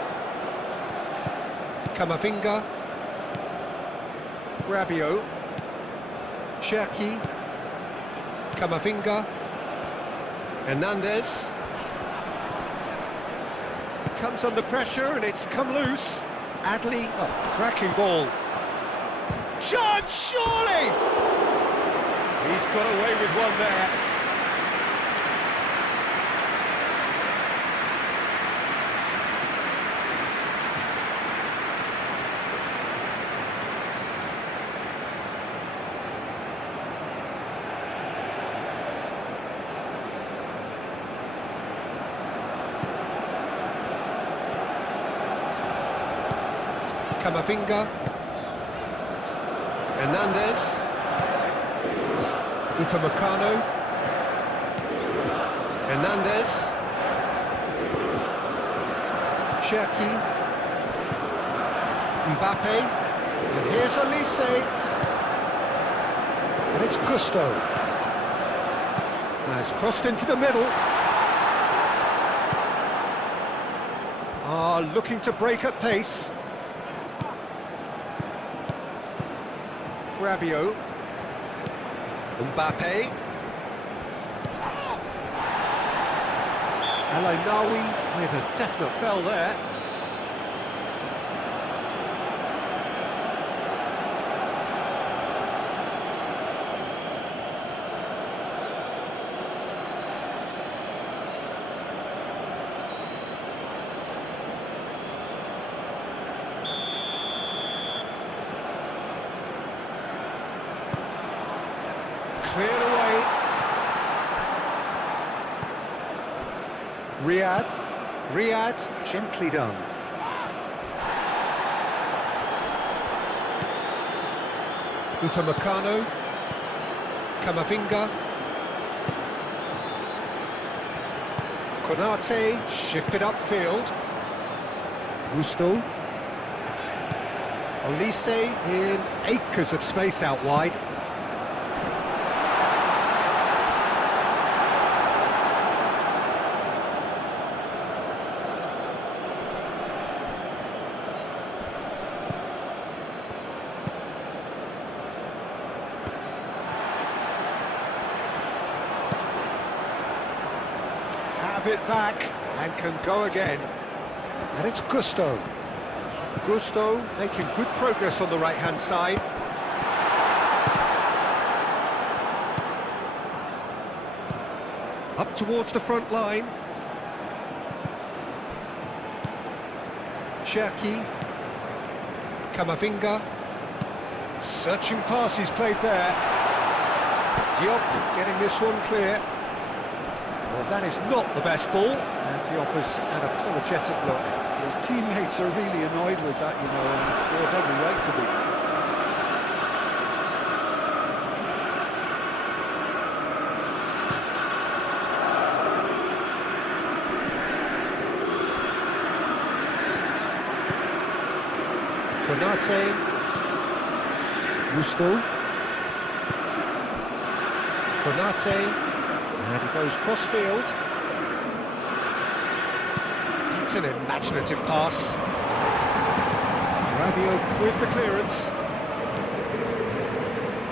Camavinga. Rabiot. Cherki. Camavinga. Hernandez. Comes under pressure and it's come loose. Adley, cracking ball. Chance, surely! He's got away with one there. Camavinga. Hernandez. Upamecano. Hernandez. Cherki. Mbappe. And here's Elise. And it's Gusto. Now it's crossed into the middle. Looking to break at pace. Rabiot. Mbappe. El-Ainaoui with a definite foul there. Cleared away. Riyad, gently done. Upamecano. Camavinga. Konate shifted upfield. Gusto. Olise in acres of space out wide. Have it back and can go again. And it's Gusto. Gusto making good progress on the right-hand side. Up towards the front line. Cherki. Camavinga. Searching pass he's played there. Diop getting this one clear. Well, that is not the best ball, and he offers an apologetic look. His teammates are really annoyed with that, you know, and they have every right to be. Konate. Gusto. Konate. And he goes cross-field. It's an imaginative pass. Rabiot with the clearance.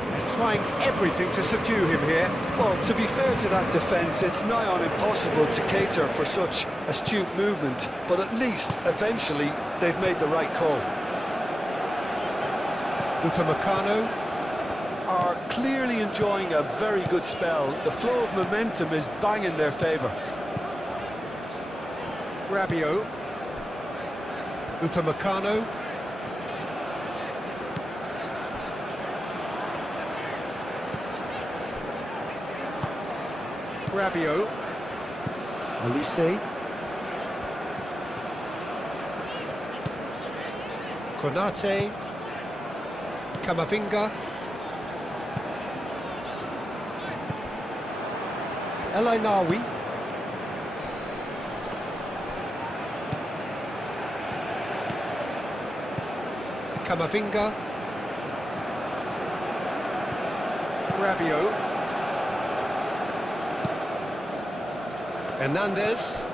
They're trying everything to subdue him here. Well, to be fair to that defence, it's nigh on impossible to cater for such astute movement, but at least, eventually, they've made the right call. Upamecano are clearly enjoying a very good spell. The flow of momentum is bang in their favour. Rabiot. Upamecano. Rabiot. Olise. Konate. Camavinga. Elainawi. Camavinga. Rabiot. Hernandez.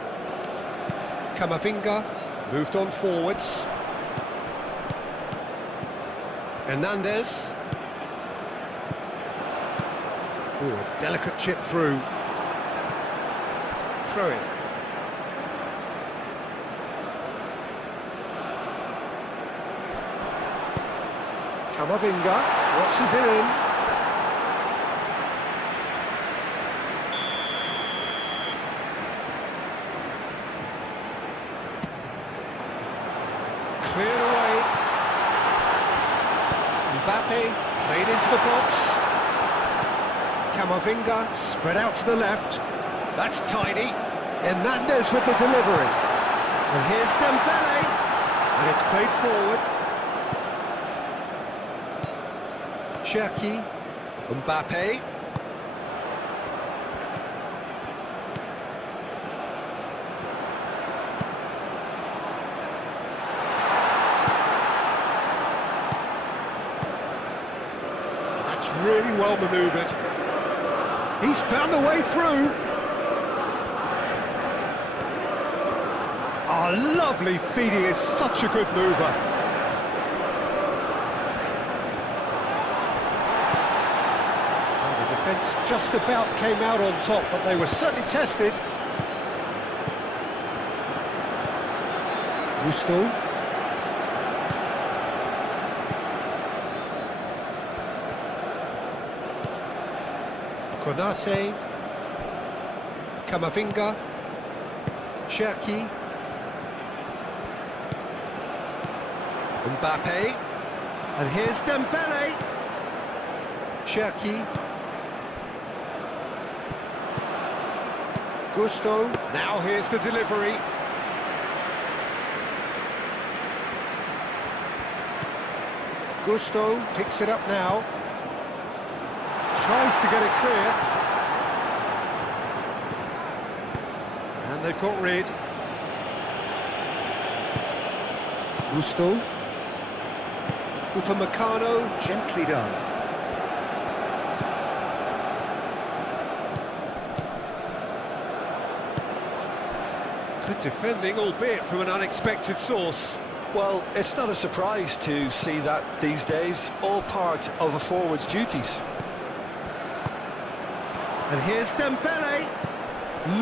Camavinga moved on forwards. Hernandez. Ooh, a delicate chip through. Throw in. Camavinga crosses it in. Cleared away. Mbappe played into the box. Camavinga spread out to the left. That's tidy. Hernandez with the delivery. And here's Dembele. And it's played forward. Cherki. Mbappe. That's really well manoeuvred. He's found a way through. Oh, lovely feed. He is such a good mover. Well, the defence just about came out on top, but they were certainly tested. Gusto. Konate. Camavinga. Cherki. Mbappe. And here's Dembele. Cherki. Gusto. Now here's the delivery. Gusto picks it up now. Tries to get it clear. And And they've got rid. Gusto. Upamecano, gently done. Good defending, albeit from an unexpected source. Well, it's not a surprise to see that these days, all part of a forward's duties. And here's Dembele.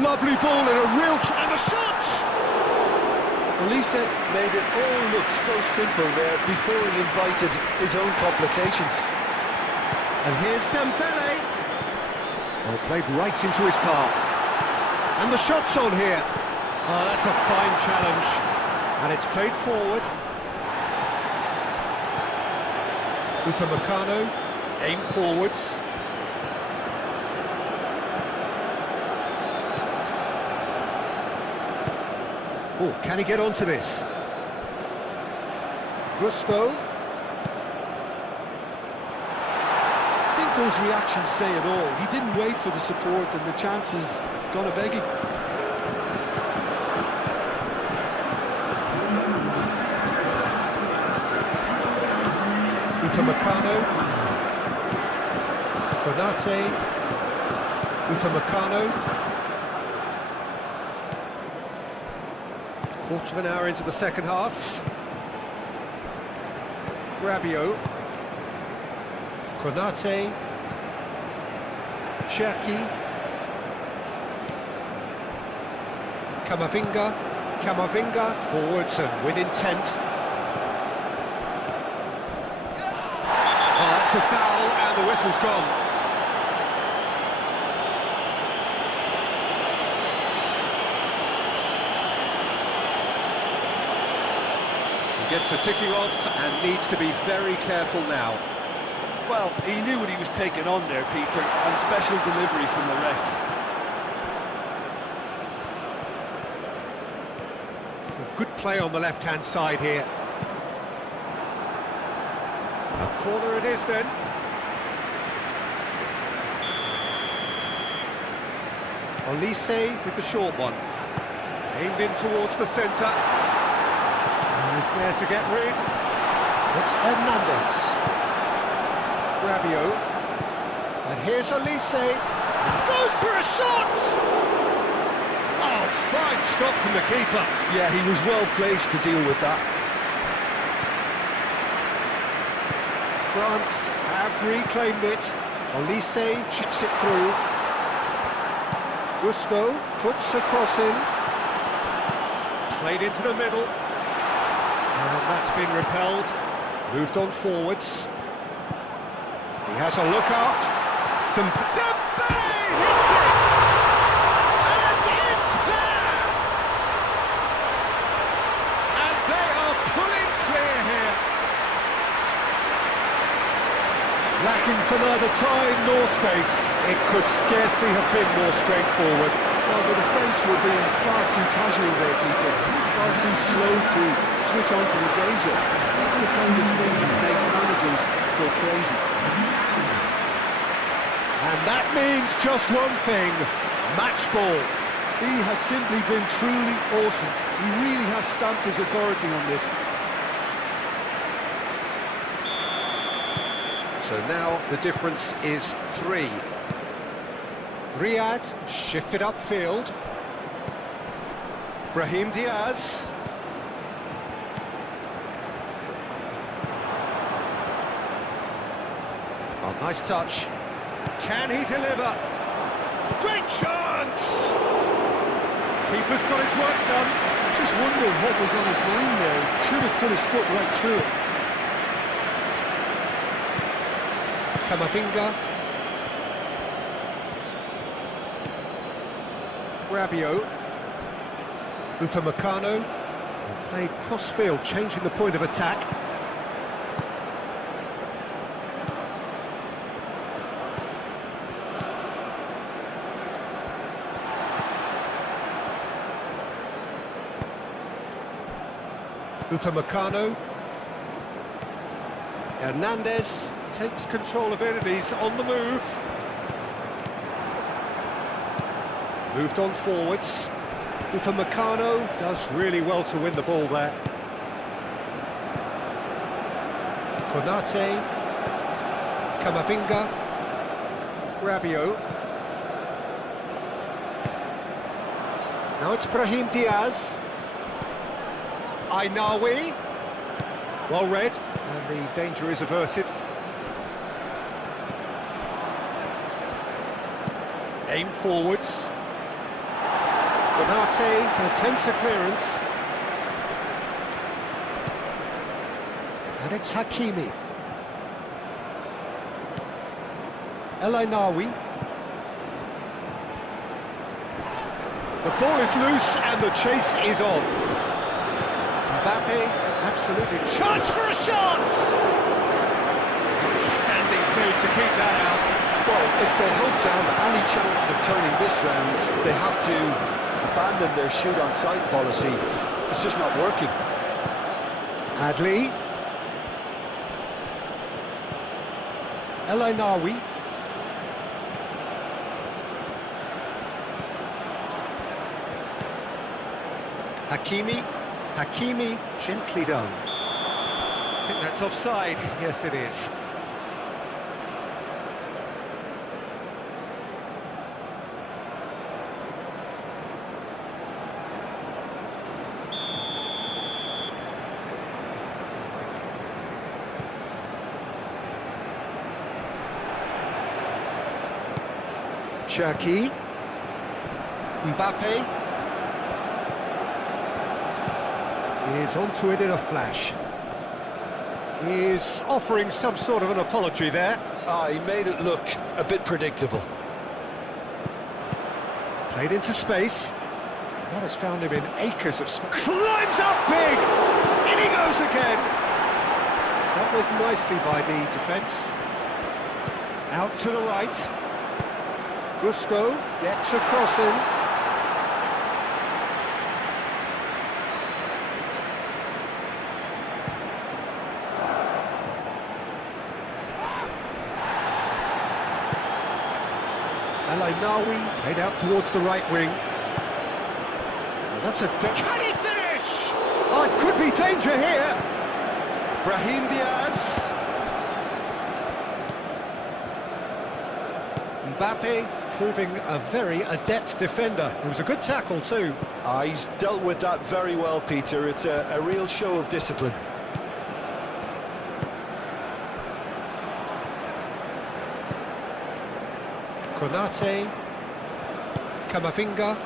Lovely ball in a real... and the shots! Elise made it all look so simple there before he invited his own complications. And here's Dembele. Well, played right into his path. And the shot's on here. Oh, that's a fine challenge. And it's played forward. Upamecano, aim forwards. Oh, can he get onto this? Gusto. I think those reactions say it all. He didn't wait for the support and the chances gonna beg him. Upamecano. Konate. Upamecano. Quarter of an hour into the second half. Rabiot. Konate. Cherki. Camavinga forwards and with intent. Oh, that's a foul and the whistle's gone. Gets the ticking off and needs to be very careful now. Well, he knew what he was taking on there, Peter, and special delivery from the ref. Good play on the left-hand side here. A corner it is then. Olise with the short one. Aimed in towards the centre. He's there to get rid. It's Hernandez. Rabiot. And here's Olise. Goes for a shot! Oh, fine stop from the keeper. Yeah, he was well placed to deal with that. France have reclaimed it. Olise chips it through. Gusto puts a cross in. Played into the middle. And that's been repelled. Moved on forwards. He has a look out. Dembele hits it! And it's there! And they are pulling clear here. Lacking for neither time nor space. It could scarcely have been more straightforward. Well, the defence were being far too casual there, Peter. Far too slow to switch on to the danger. That's the kind of thing that makes managers go crazy. And that means just one thing, match ball. He has simply been truly awesome. He really has stamped his authority on this. So now the difference is 3. Riyad shifted upfield. Brahim Diaz. Oh, nice touch. Can he deliver? Great chance! Keeper's got his work done. I just wonder what was on his mind there. Should have put his foot right through it. Camavinga. Rabiot. Upamecano. Played cross-field, changing the point of attack. Upamecano. Hernandez takes control of it and he's on the move. Moved on forwards. Upamecano does really well to win the ball there. Konate, Camavinga, Rabiot. Now it's Brahim Diaz. Ainawi. Well read, and the danger is averted. Aim forwards. Konate attempts a clearance. And it's Hakimi. El Ainawi. The ball is loose and the chase is on. Mbappe, absolutely chance for a shot! Standing save to keep that out. Well, if they hope to have any chance of turning this round, they have to abandon their shoot-on-sight policy. It's just not working. Adli. El Ainawi. Hakimi, gently done. I think that's offside. Yes, it is. Cherki. Mbappe. Is onto it in a flash. Is offering some sort of an apology there. He made it look a bit predictable. Played into space. That has found him in acres of space. Climbs up big! In he goes again! Dealt with nicely by the defence. Out to the right. Gusto gets a cross in. El Ainawi played out towards the right wing. Oh, that's a... Can he finish? Oh, it could be danger here. Brahim Diaz. Mbappe proving a very adept defender. It was a good tackle too. He's dealt with that very well, Peter. It's a real show of discipline. Konate, Camavinga,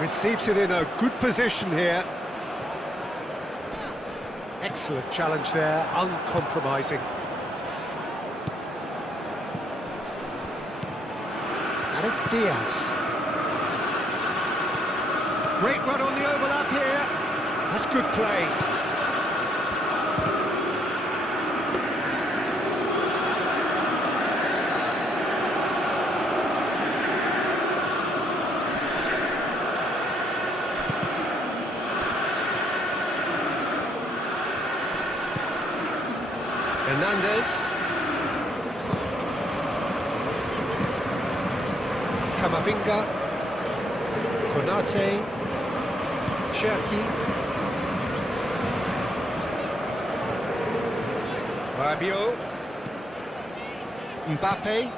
receives it in a good position here. Excellent challenge there, uncompromising. And it's Diaz. Great run on the overlap here. That's good play. Hernandez. Camavinga. Konate. Cherki. Rabiot. Mbappe.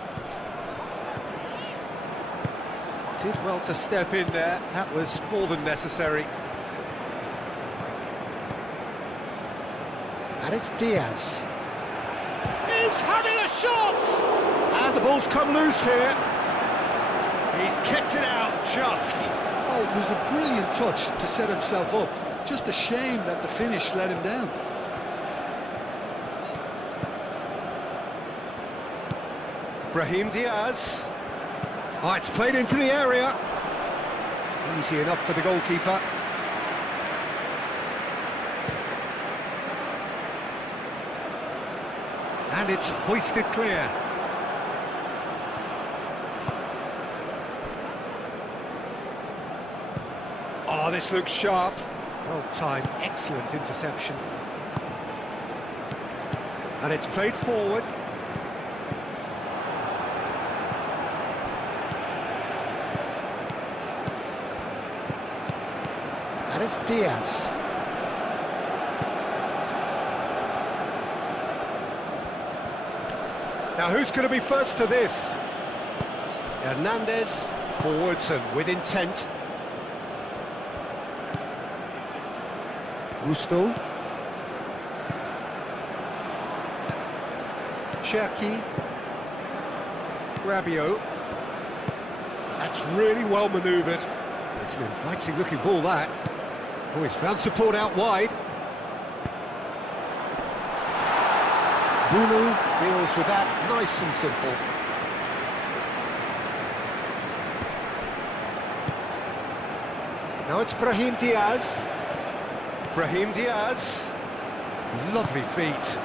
Did well to step in there. That was more than necessary. And it's Diaz. He's having a shot! And the ball's come loose here. He's kept it out, just. Oh, it was a brilliant touch to set himself up. Just a shame that the finish let him down. Brahim Diaz. Oh, it's played into the area. Easy enough for the goalkeeper. And it's hoisted clear. Oh, this looks sharp. Well timed, excellent interception. And it's played forward. There's Diaz. Now who's going to be first to this? Hernandez, forwards and with intent. Gusto. Cherki. Rabiot. That's really well manoeuvred. It's an inviting looking ball, that. Oh, he's found support out wide. Bruno deals with that nice and simple. Now it's Brahim Diaz. Brahim Diaz. Lovely feet.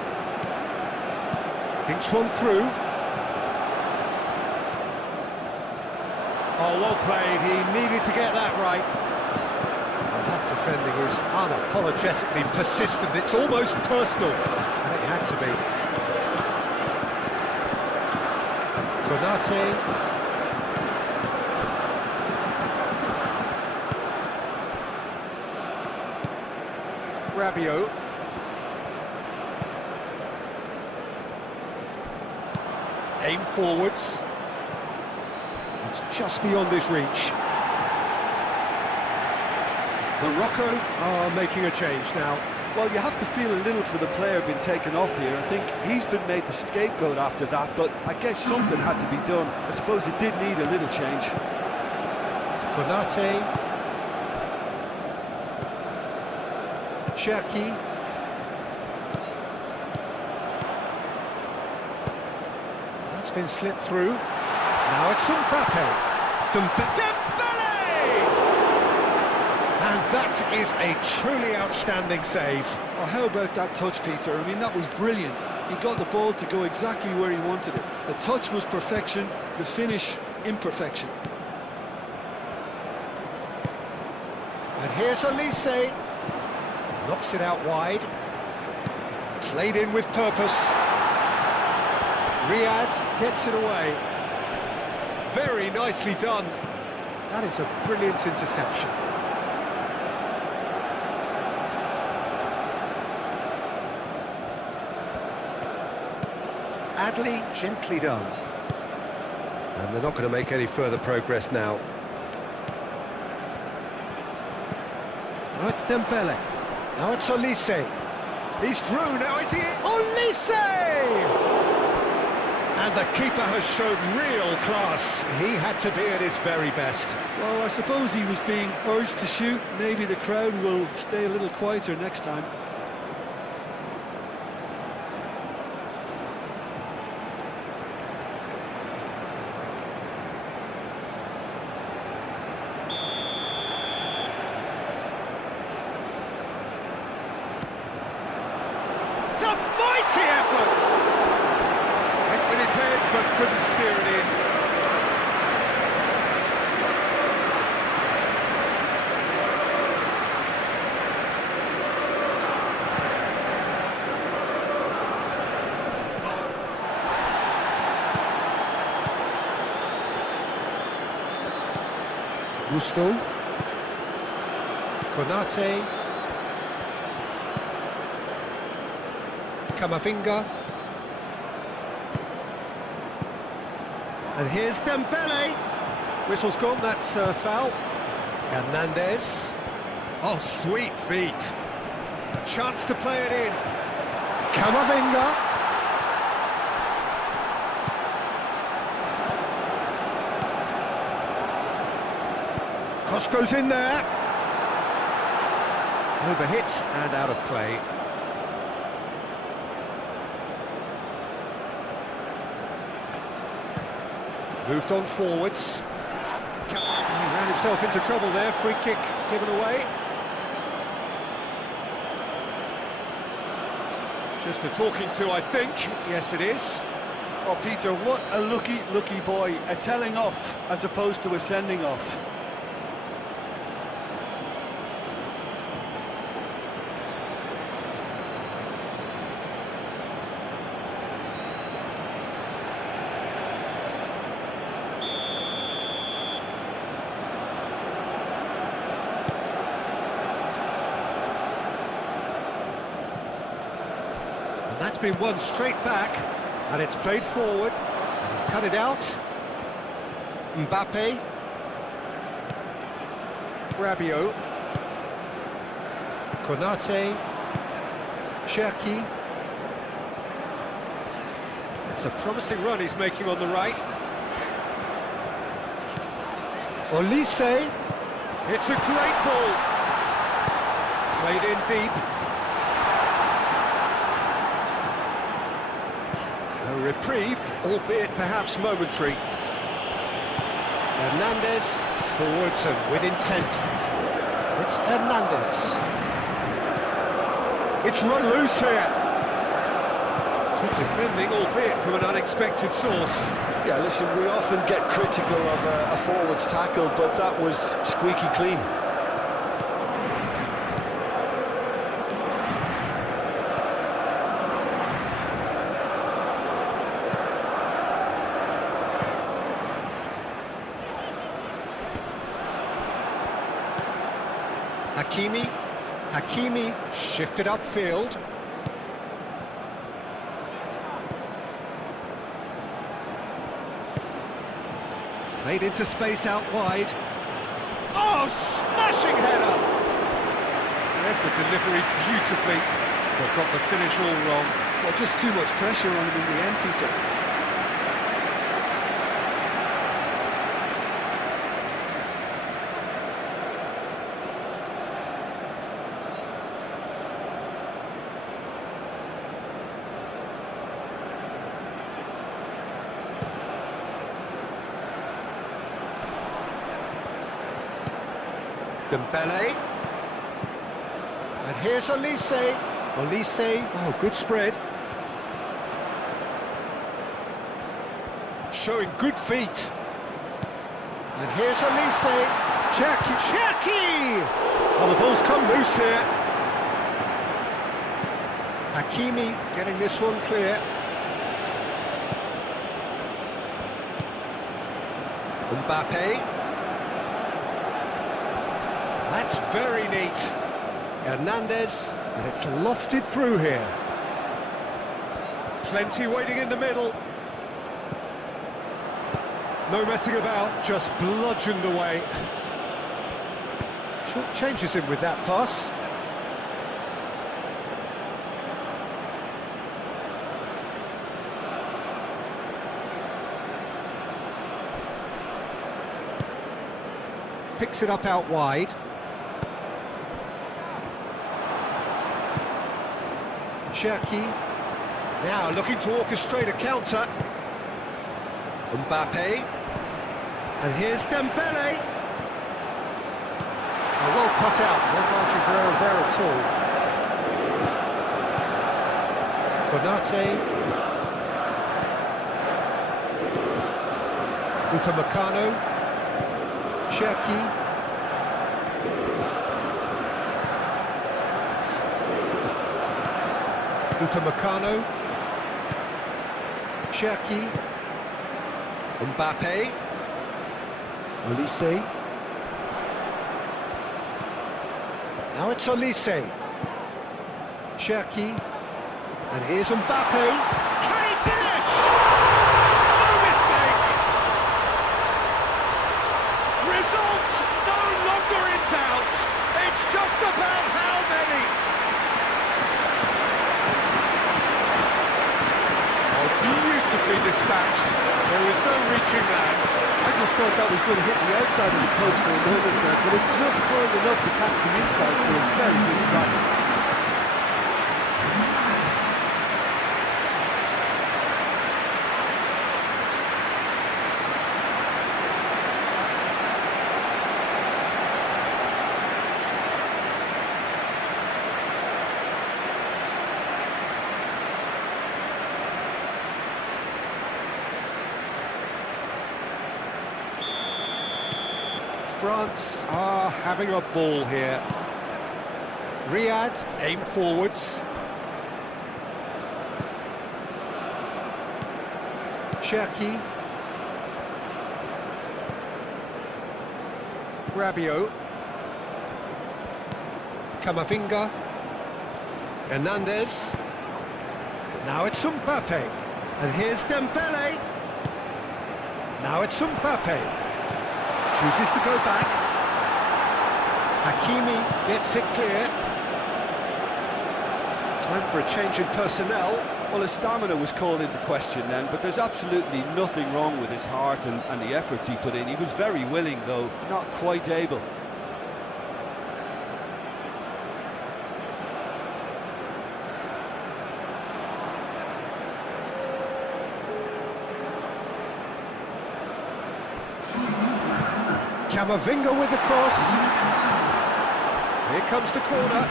Thinks one through. Oh, well played. He needed to get that right. And that defending is unapologetically persistent. It's almost personal. And it had to be. Konate. Rabiot. Aim forwards. It's just beyond his reach. Morocco are making a change now. Well, you have to feel a little for the player being taken off here. I think he's been made the scapegoat after that, but I guess something had to be done. I suppose it did need a little change. Konate. Cherki. That's been slipped through. Now it's Mbappe. Dembele! And that is a truly outstanding save. Oh, how about that touch, Peter? I mean, that was brilliant. He got the ball to go exactly where he wanted it. The touch was perfection, the finish, imperfection. And here's Olise. Knocks it out wide. Played in with purpose. Riyad gets it away. Very nicely done. That is a brilliant interception. Adley, gently done. And they're not going to make any further progress now. Now it's Dembele. Now it's Olise. He's through, now is he? Olise! And the keeper has shown real class. He had to be at his very best. Well, I suppose he was being urged to shoot. Maybe the crowd will stay a little quieter next time. It's a mighty effort! Went with his head, but couldn't steer it in. Gusto. Konate. Camavinga. And here's Dembele. Whistle's gone, that's foul. Hernandez. Oh, sweet feet. A chance to play it in. Camavinga. Cross goes in there. Overhit and out of play. Moved on forwards. He ran himself into trouble there. Free kick given away. Just a talking to, I think. Yes, it is. Oh, Peter, what a lucky boy. A telling off as opposed to a sending off. That's been won straight back, and it's played forward. And he's cut it out. Mbappe. Rabiot. Konate. Cherki. It's a promising run he's making on the right. Olise. It's a great ball. Played in deep. A reprieve, albeit perhaps momentary. Hernandez, forwards and with intent. It's Hernandez. It's run loose here. Good defending, albeit from an unexpected source. Yeah, listen, we often get critical of a forward's tackle, but that was squeaky clean. Hakimi shifted upfield. Played into space out wide. Oh, smashing header! Read the delivery beautifully, but got the finish all wrong. Well, just too much pressure on him in the end, Peter. Dembele. And here's Olise. Olise. Oh, good spread. Showing good feet. And here's Olise. Cherki! Oh, the ball's come loose here. Hakimi getting this one clear. Mbappe. That's very neat. Hernandez, and it's lofted through here. Plenty waiting in the middle. No messing about, just bludgeoned away. Short changes him with that pass. Picks it up out wide. Cherki, now looking to orchestrate a counter. Mbappe, and here's Dembele. Oh, well cut out, no margin for error there at all. Konate, Upamecano, Cherki. Upamecano, Cherki, Mbappe, Olise. Now it's Olise, Cherki, and here's Mbappe. Can he finish? No mistake! Results no longer in doubt. It's just about how many. Beautifully dispatched. There was no reaching that. I just thought that was going to hit the outside of the post for a moment there, but it just curled enough to catch the inside for a very good strike. France are having a ball here. Riyad aim forwards. Cherki. Rabiot. Camavinga. Hernandez. Now it's Mbappe. And here's Dembele. Now it's Mbappe. Chooses to go back. Hakimi gets it clear. Time for a change in personnel. Well, his stamina was called into question then, but there's absolutely nothing wrong with his heart and the efforts he put in. He was very willing, though not quite able. Camavinga with the cross. Here comes the corner.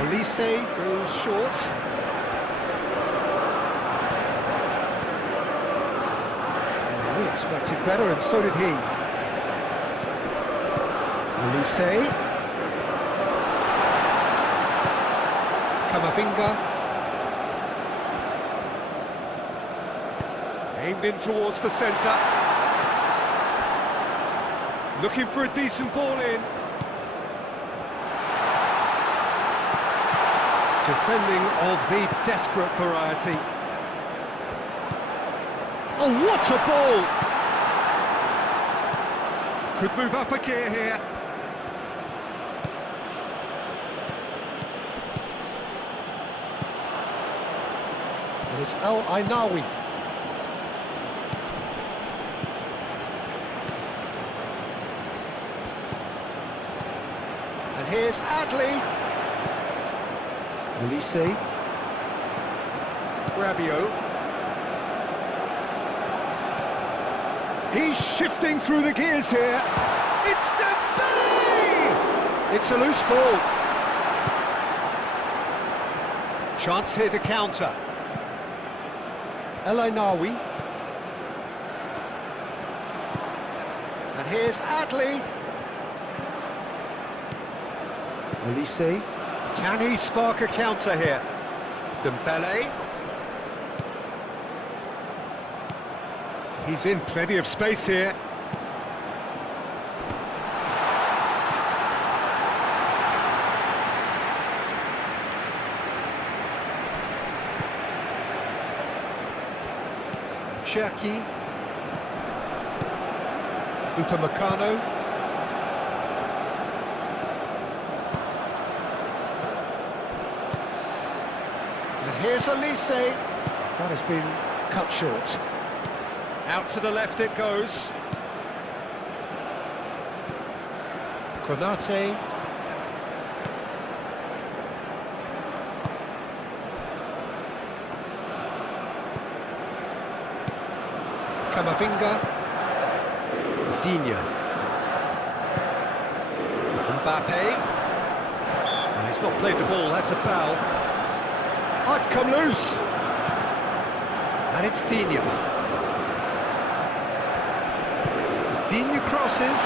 Olise goes short. We expected better, and so did he. Olise. Camavinga. Aimed in towards the centre. Looking for a decent ball in. Defending of the desperate variety. Oh, what a ball! Could move up a gear here. And it's El Ainawi. And here's Adli. Olise. Rabiot. He's shifting through the gears here. It's Dembele! It's a loose ball. Chance here to counter. El Ainawi. And here's Adli. Olise. Can he spark a counter here? Dembele. He's in plenty of space here. Cherki. Upamecano. Here's Olise. That has been cut short. Out to the left it goes. Konate. Camavinga. Digne. Mbappe. Well, he's not played the ball, that's a foul. Oh, it's come loose. And it's Digne. Digne crosses.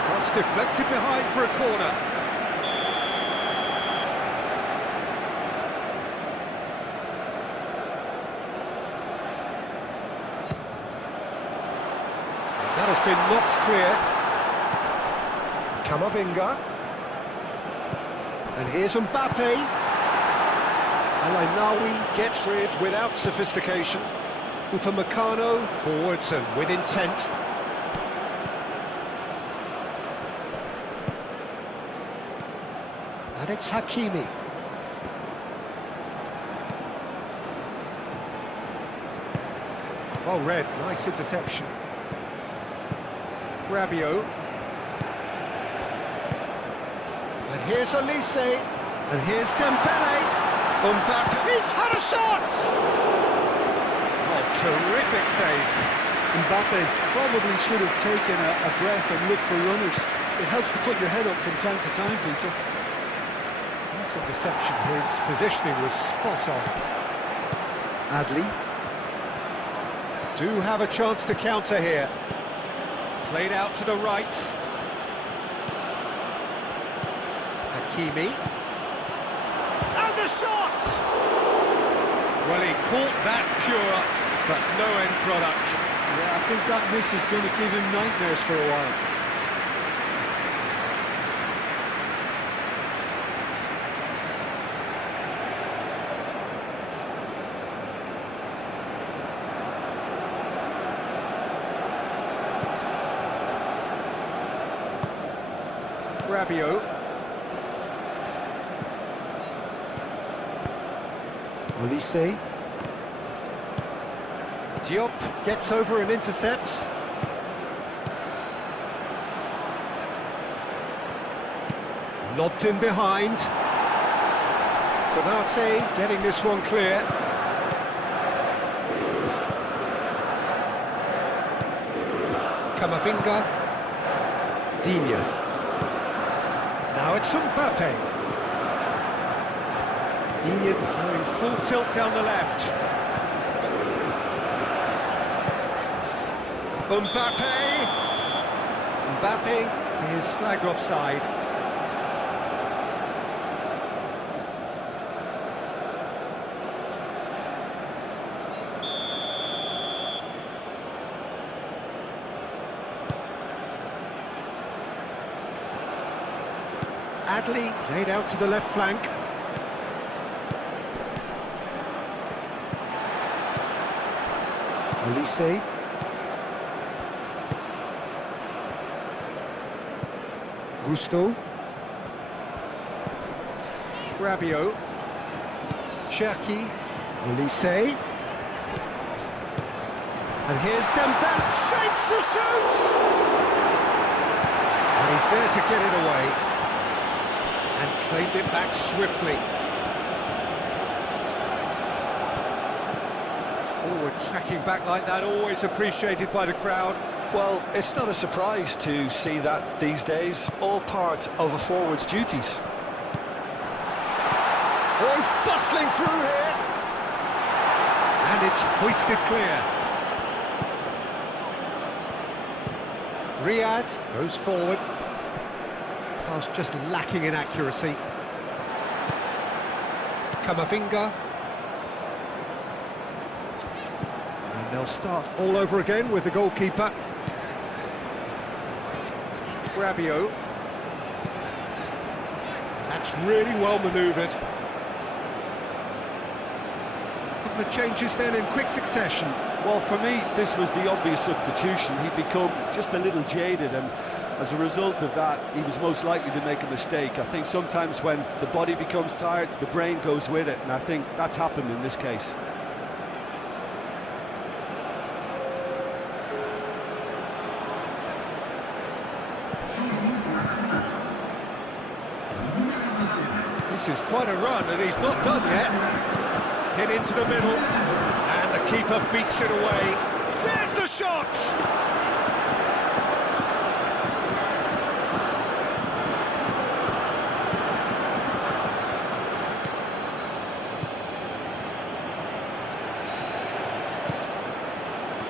Cross deflected behind for a corner. That has been knocked clear. Camavinga. And here's Mbappe. El Ainawi gets rid without sophistication. Upamecano forwards and with intent. And it's Hakimi. Well read, nice interception. Rabiot. And here's Olise. And here's Dembele. Mbappe, he's had a shot! Oh, terrific save. Mbappe probably should have taken a breath and looked for runners. It helps to put your head up from time to time, Peter. Nice interception, his positioning was spot on. Adli. Do have a chance to counter here. Played out to the right. Hakimi. And the shot! Well, he caught that pure, but no end product. Yeah, I think that miss is going to give him nightmares for a while. Rabiot. Olise. Diop gets over and intercepts. Lobbed in behind. Konate getting this one clear. Camavinga. Digne. Now it's Mbappe. Digne going full tilt down the left. Mbappe. Mbappe is flagged offside. Adley played out to the left flank. Olise. Gusto. Rabiot. Cherki. Olise. And here's Dembele. Shapes to shoot! And he's there to get it away. And claimed it back swiftly. Forward tracking back like that, always appreciated by the crowd. Well, it's not a surprise to see that these days, all part of a forward's duties. Oh, he's bustling through here. And it's hoisted clear. Riyad goes forward. Pass just lacking in accuracy. Camavinga. And they'll start all over again with the goalkeeper. Rabiot. That's really well manoeuvred. A couple of changes then in quick succession. Well, for me, this was the obvious substitution. He'd become just a little jaded, and as a result of that, he was most likely to make a mistake. I think sometimes when the body becomes tired, the brain goes with it, and I think that's happened in this case. This is quite a run, and he's not done yet. Hit into the middle, and the keeper beats it away. There's the shot!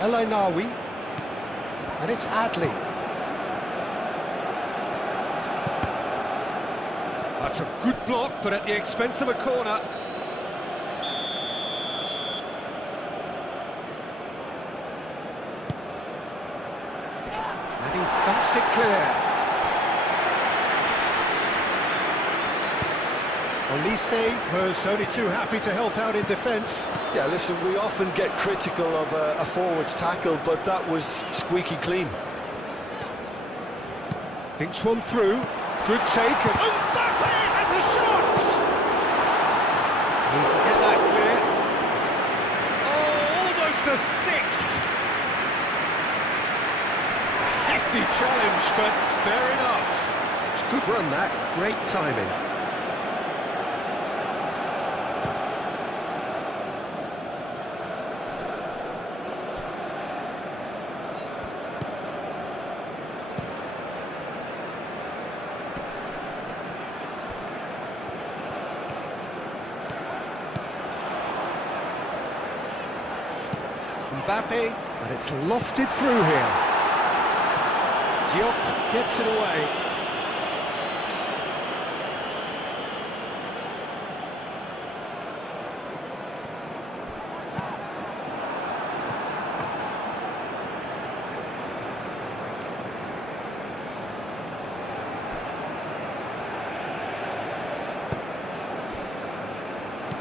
El Ainawi, and it's Adley. That's a good block, but at the expense of a corner. And he thumps it clear. Olise was only too happy to help out in defence. Yeah, listen, we often get critical of a forward's tackle, but that was squeaky clean. Thinks one through. Good take. And Mbappe has a shot! He can get that clear. Oh, almost a sixth. A hefty challenge, but fair enough. It's a good run, that. Great timing. Mbappe, and it's lofted through here. Diop gets it away.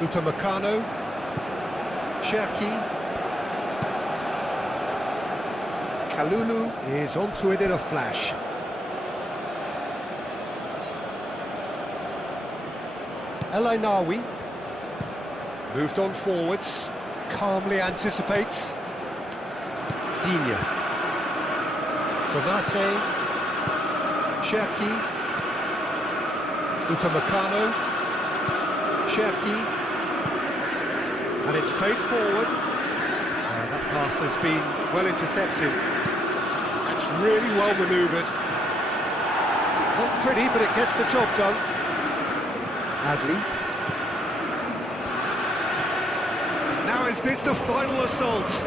Upamecano, Cherki. Kalulu is onto it in a flash. El Ainaoui. Moved on forwards. Calmly anticipates. Digne. Konate. Cherki. Upamecano. Cherki. And it's played forward. That pass has been well intercepted. That's really well manoeuvred. Not pretty, but it gets the job done. Adli. Now is this the final assault?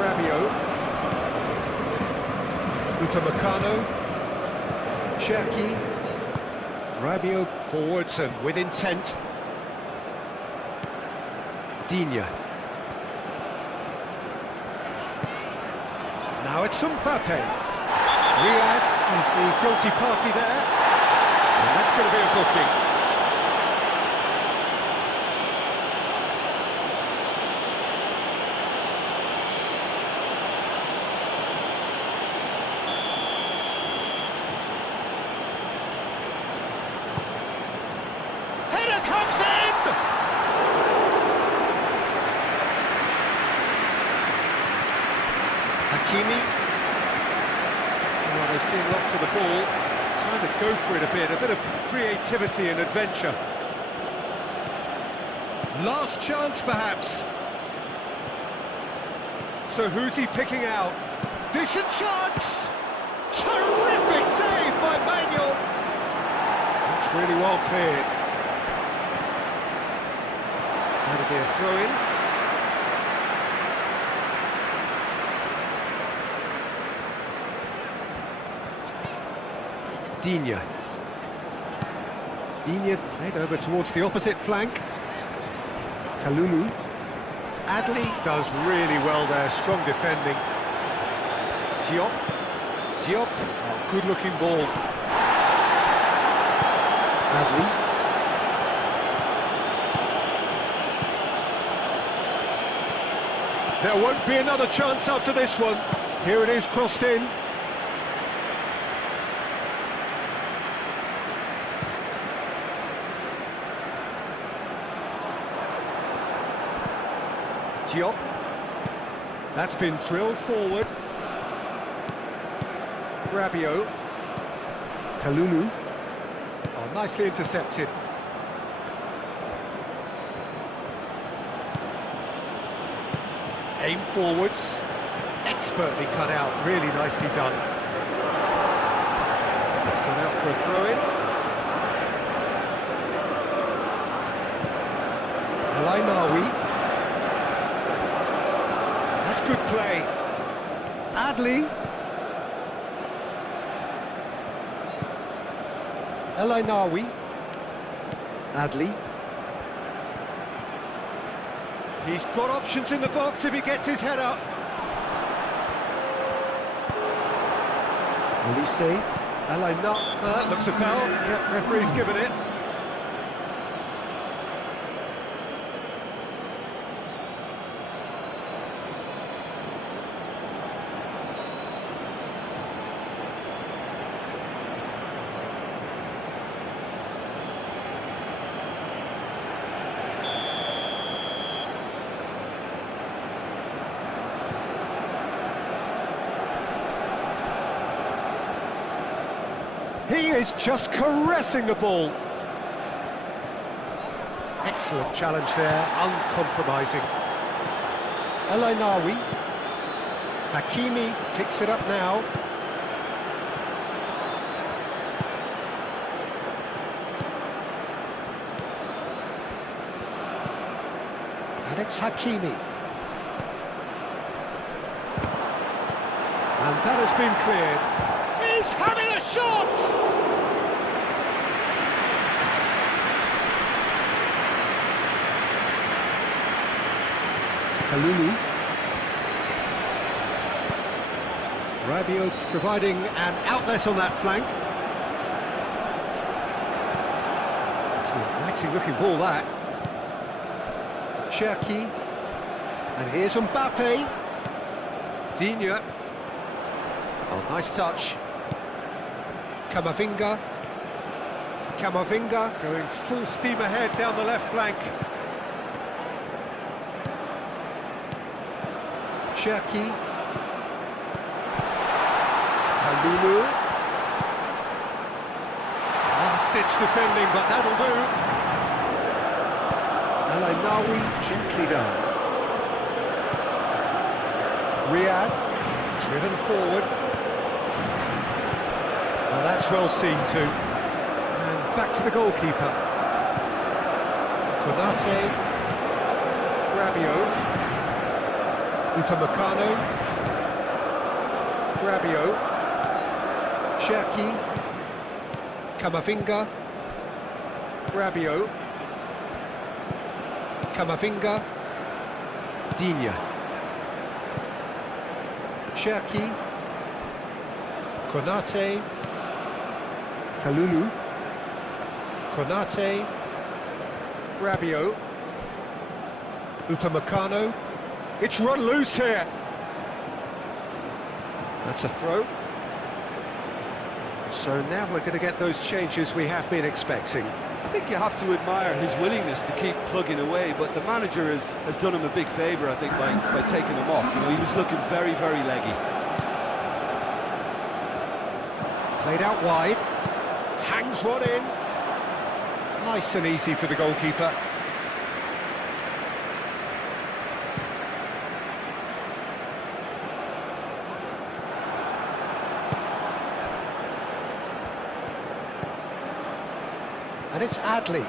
Rabiot. Upamecano. Cherki. Rabiot forwards and with intent. Digne. Now it's Mbappe. Riyad is the guilty party there. And that's going to be a booking. Header comes in! Hakimi. Well, they've seen lots of the ball. Time to go for it a bit of creativity and adventure. Last chance, perhaps. So who's he picking out? Decent chance! Terrific save by Manuel! That's really well cleared. That'll be a throw-in. Digne. Digne played over towards the opposite flank. Kalulu. Adli does really well there, strong defending. Diop. Diop, oh, good-looking ball. Adli. There won't be another chance after this one. Here it is, crossed in. Diop. That's been drilled forward. Rabiot. Kalulu. Oh, nicely intercepted. Aim forwards. Expertly cut out, really nicely done. It's gone out for a throw-in. El Ainaoui. Good play. Adli. El Ainaoui. Adli. He's got options in the box if he gets his head up. Olise. El Ainaoui. That looks a foul. Yep, referee's given it. He is just caressing the ball. Excellent challenge there, uncompromising. El Ainaoui. Hakimi picks it up now. And it's Hakimi. And that has been cleared. He's having a shot! Kalulu. Rabiot providing an outlet on that flank. It's an inviting looking ball, that. Cherki. And here's Mbappe. Digne. Oh, nice touch. Camavinga. Camavinga going full steam ahead down the left flank. Cherki. Kalulu. Last-ditch defending, but that'll do. Alainawi gently done. Riyad, driven forward. Well, that's well seen too. And back to the goalkeeper. Konate. Rabiot. Upamecano. Rabiot. Cherki. Camavinga. Rabiot. Camavinga. Digne. Cherki. Konate. Kalulu. Konate. Rabiot. Upamecano. It's run loose here. That's a throw. So now we're going to get those changes we have been expecting. I think you have to admire his willingness to keep plugging away, but the manager has done him a big favour, I think, by taking him off. You know, he was looking very, very leggy. Played out wide. Hangs one in. Nice and easy for the goalkeeper. And it's Adley.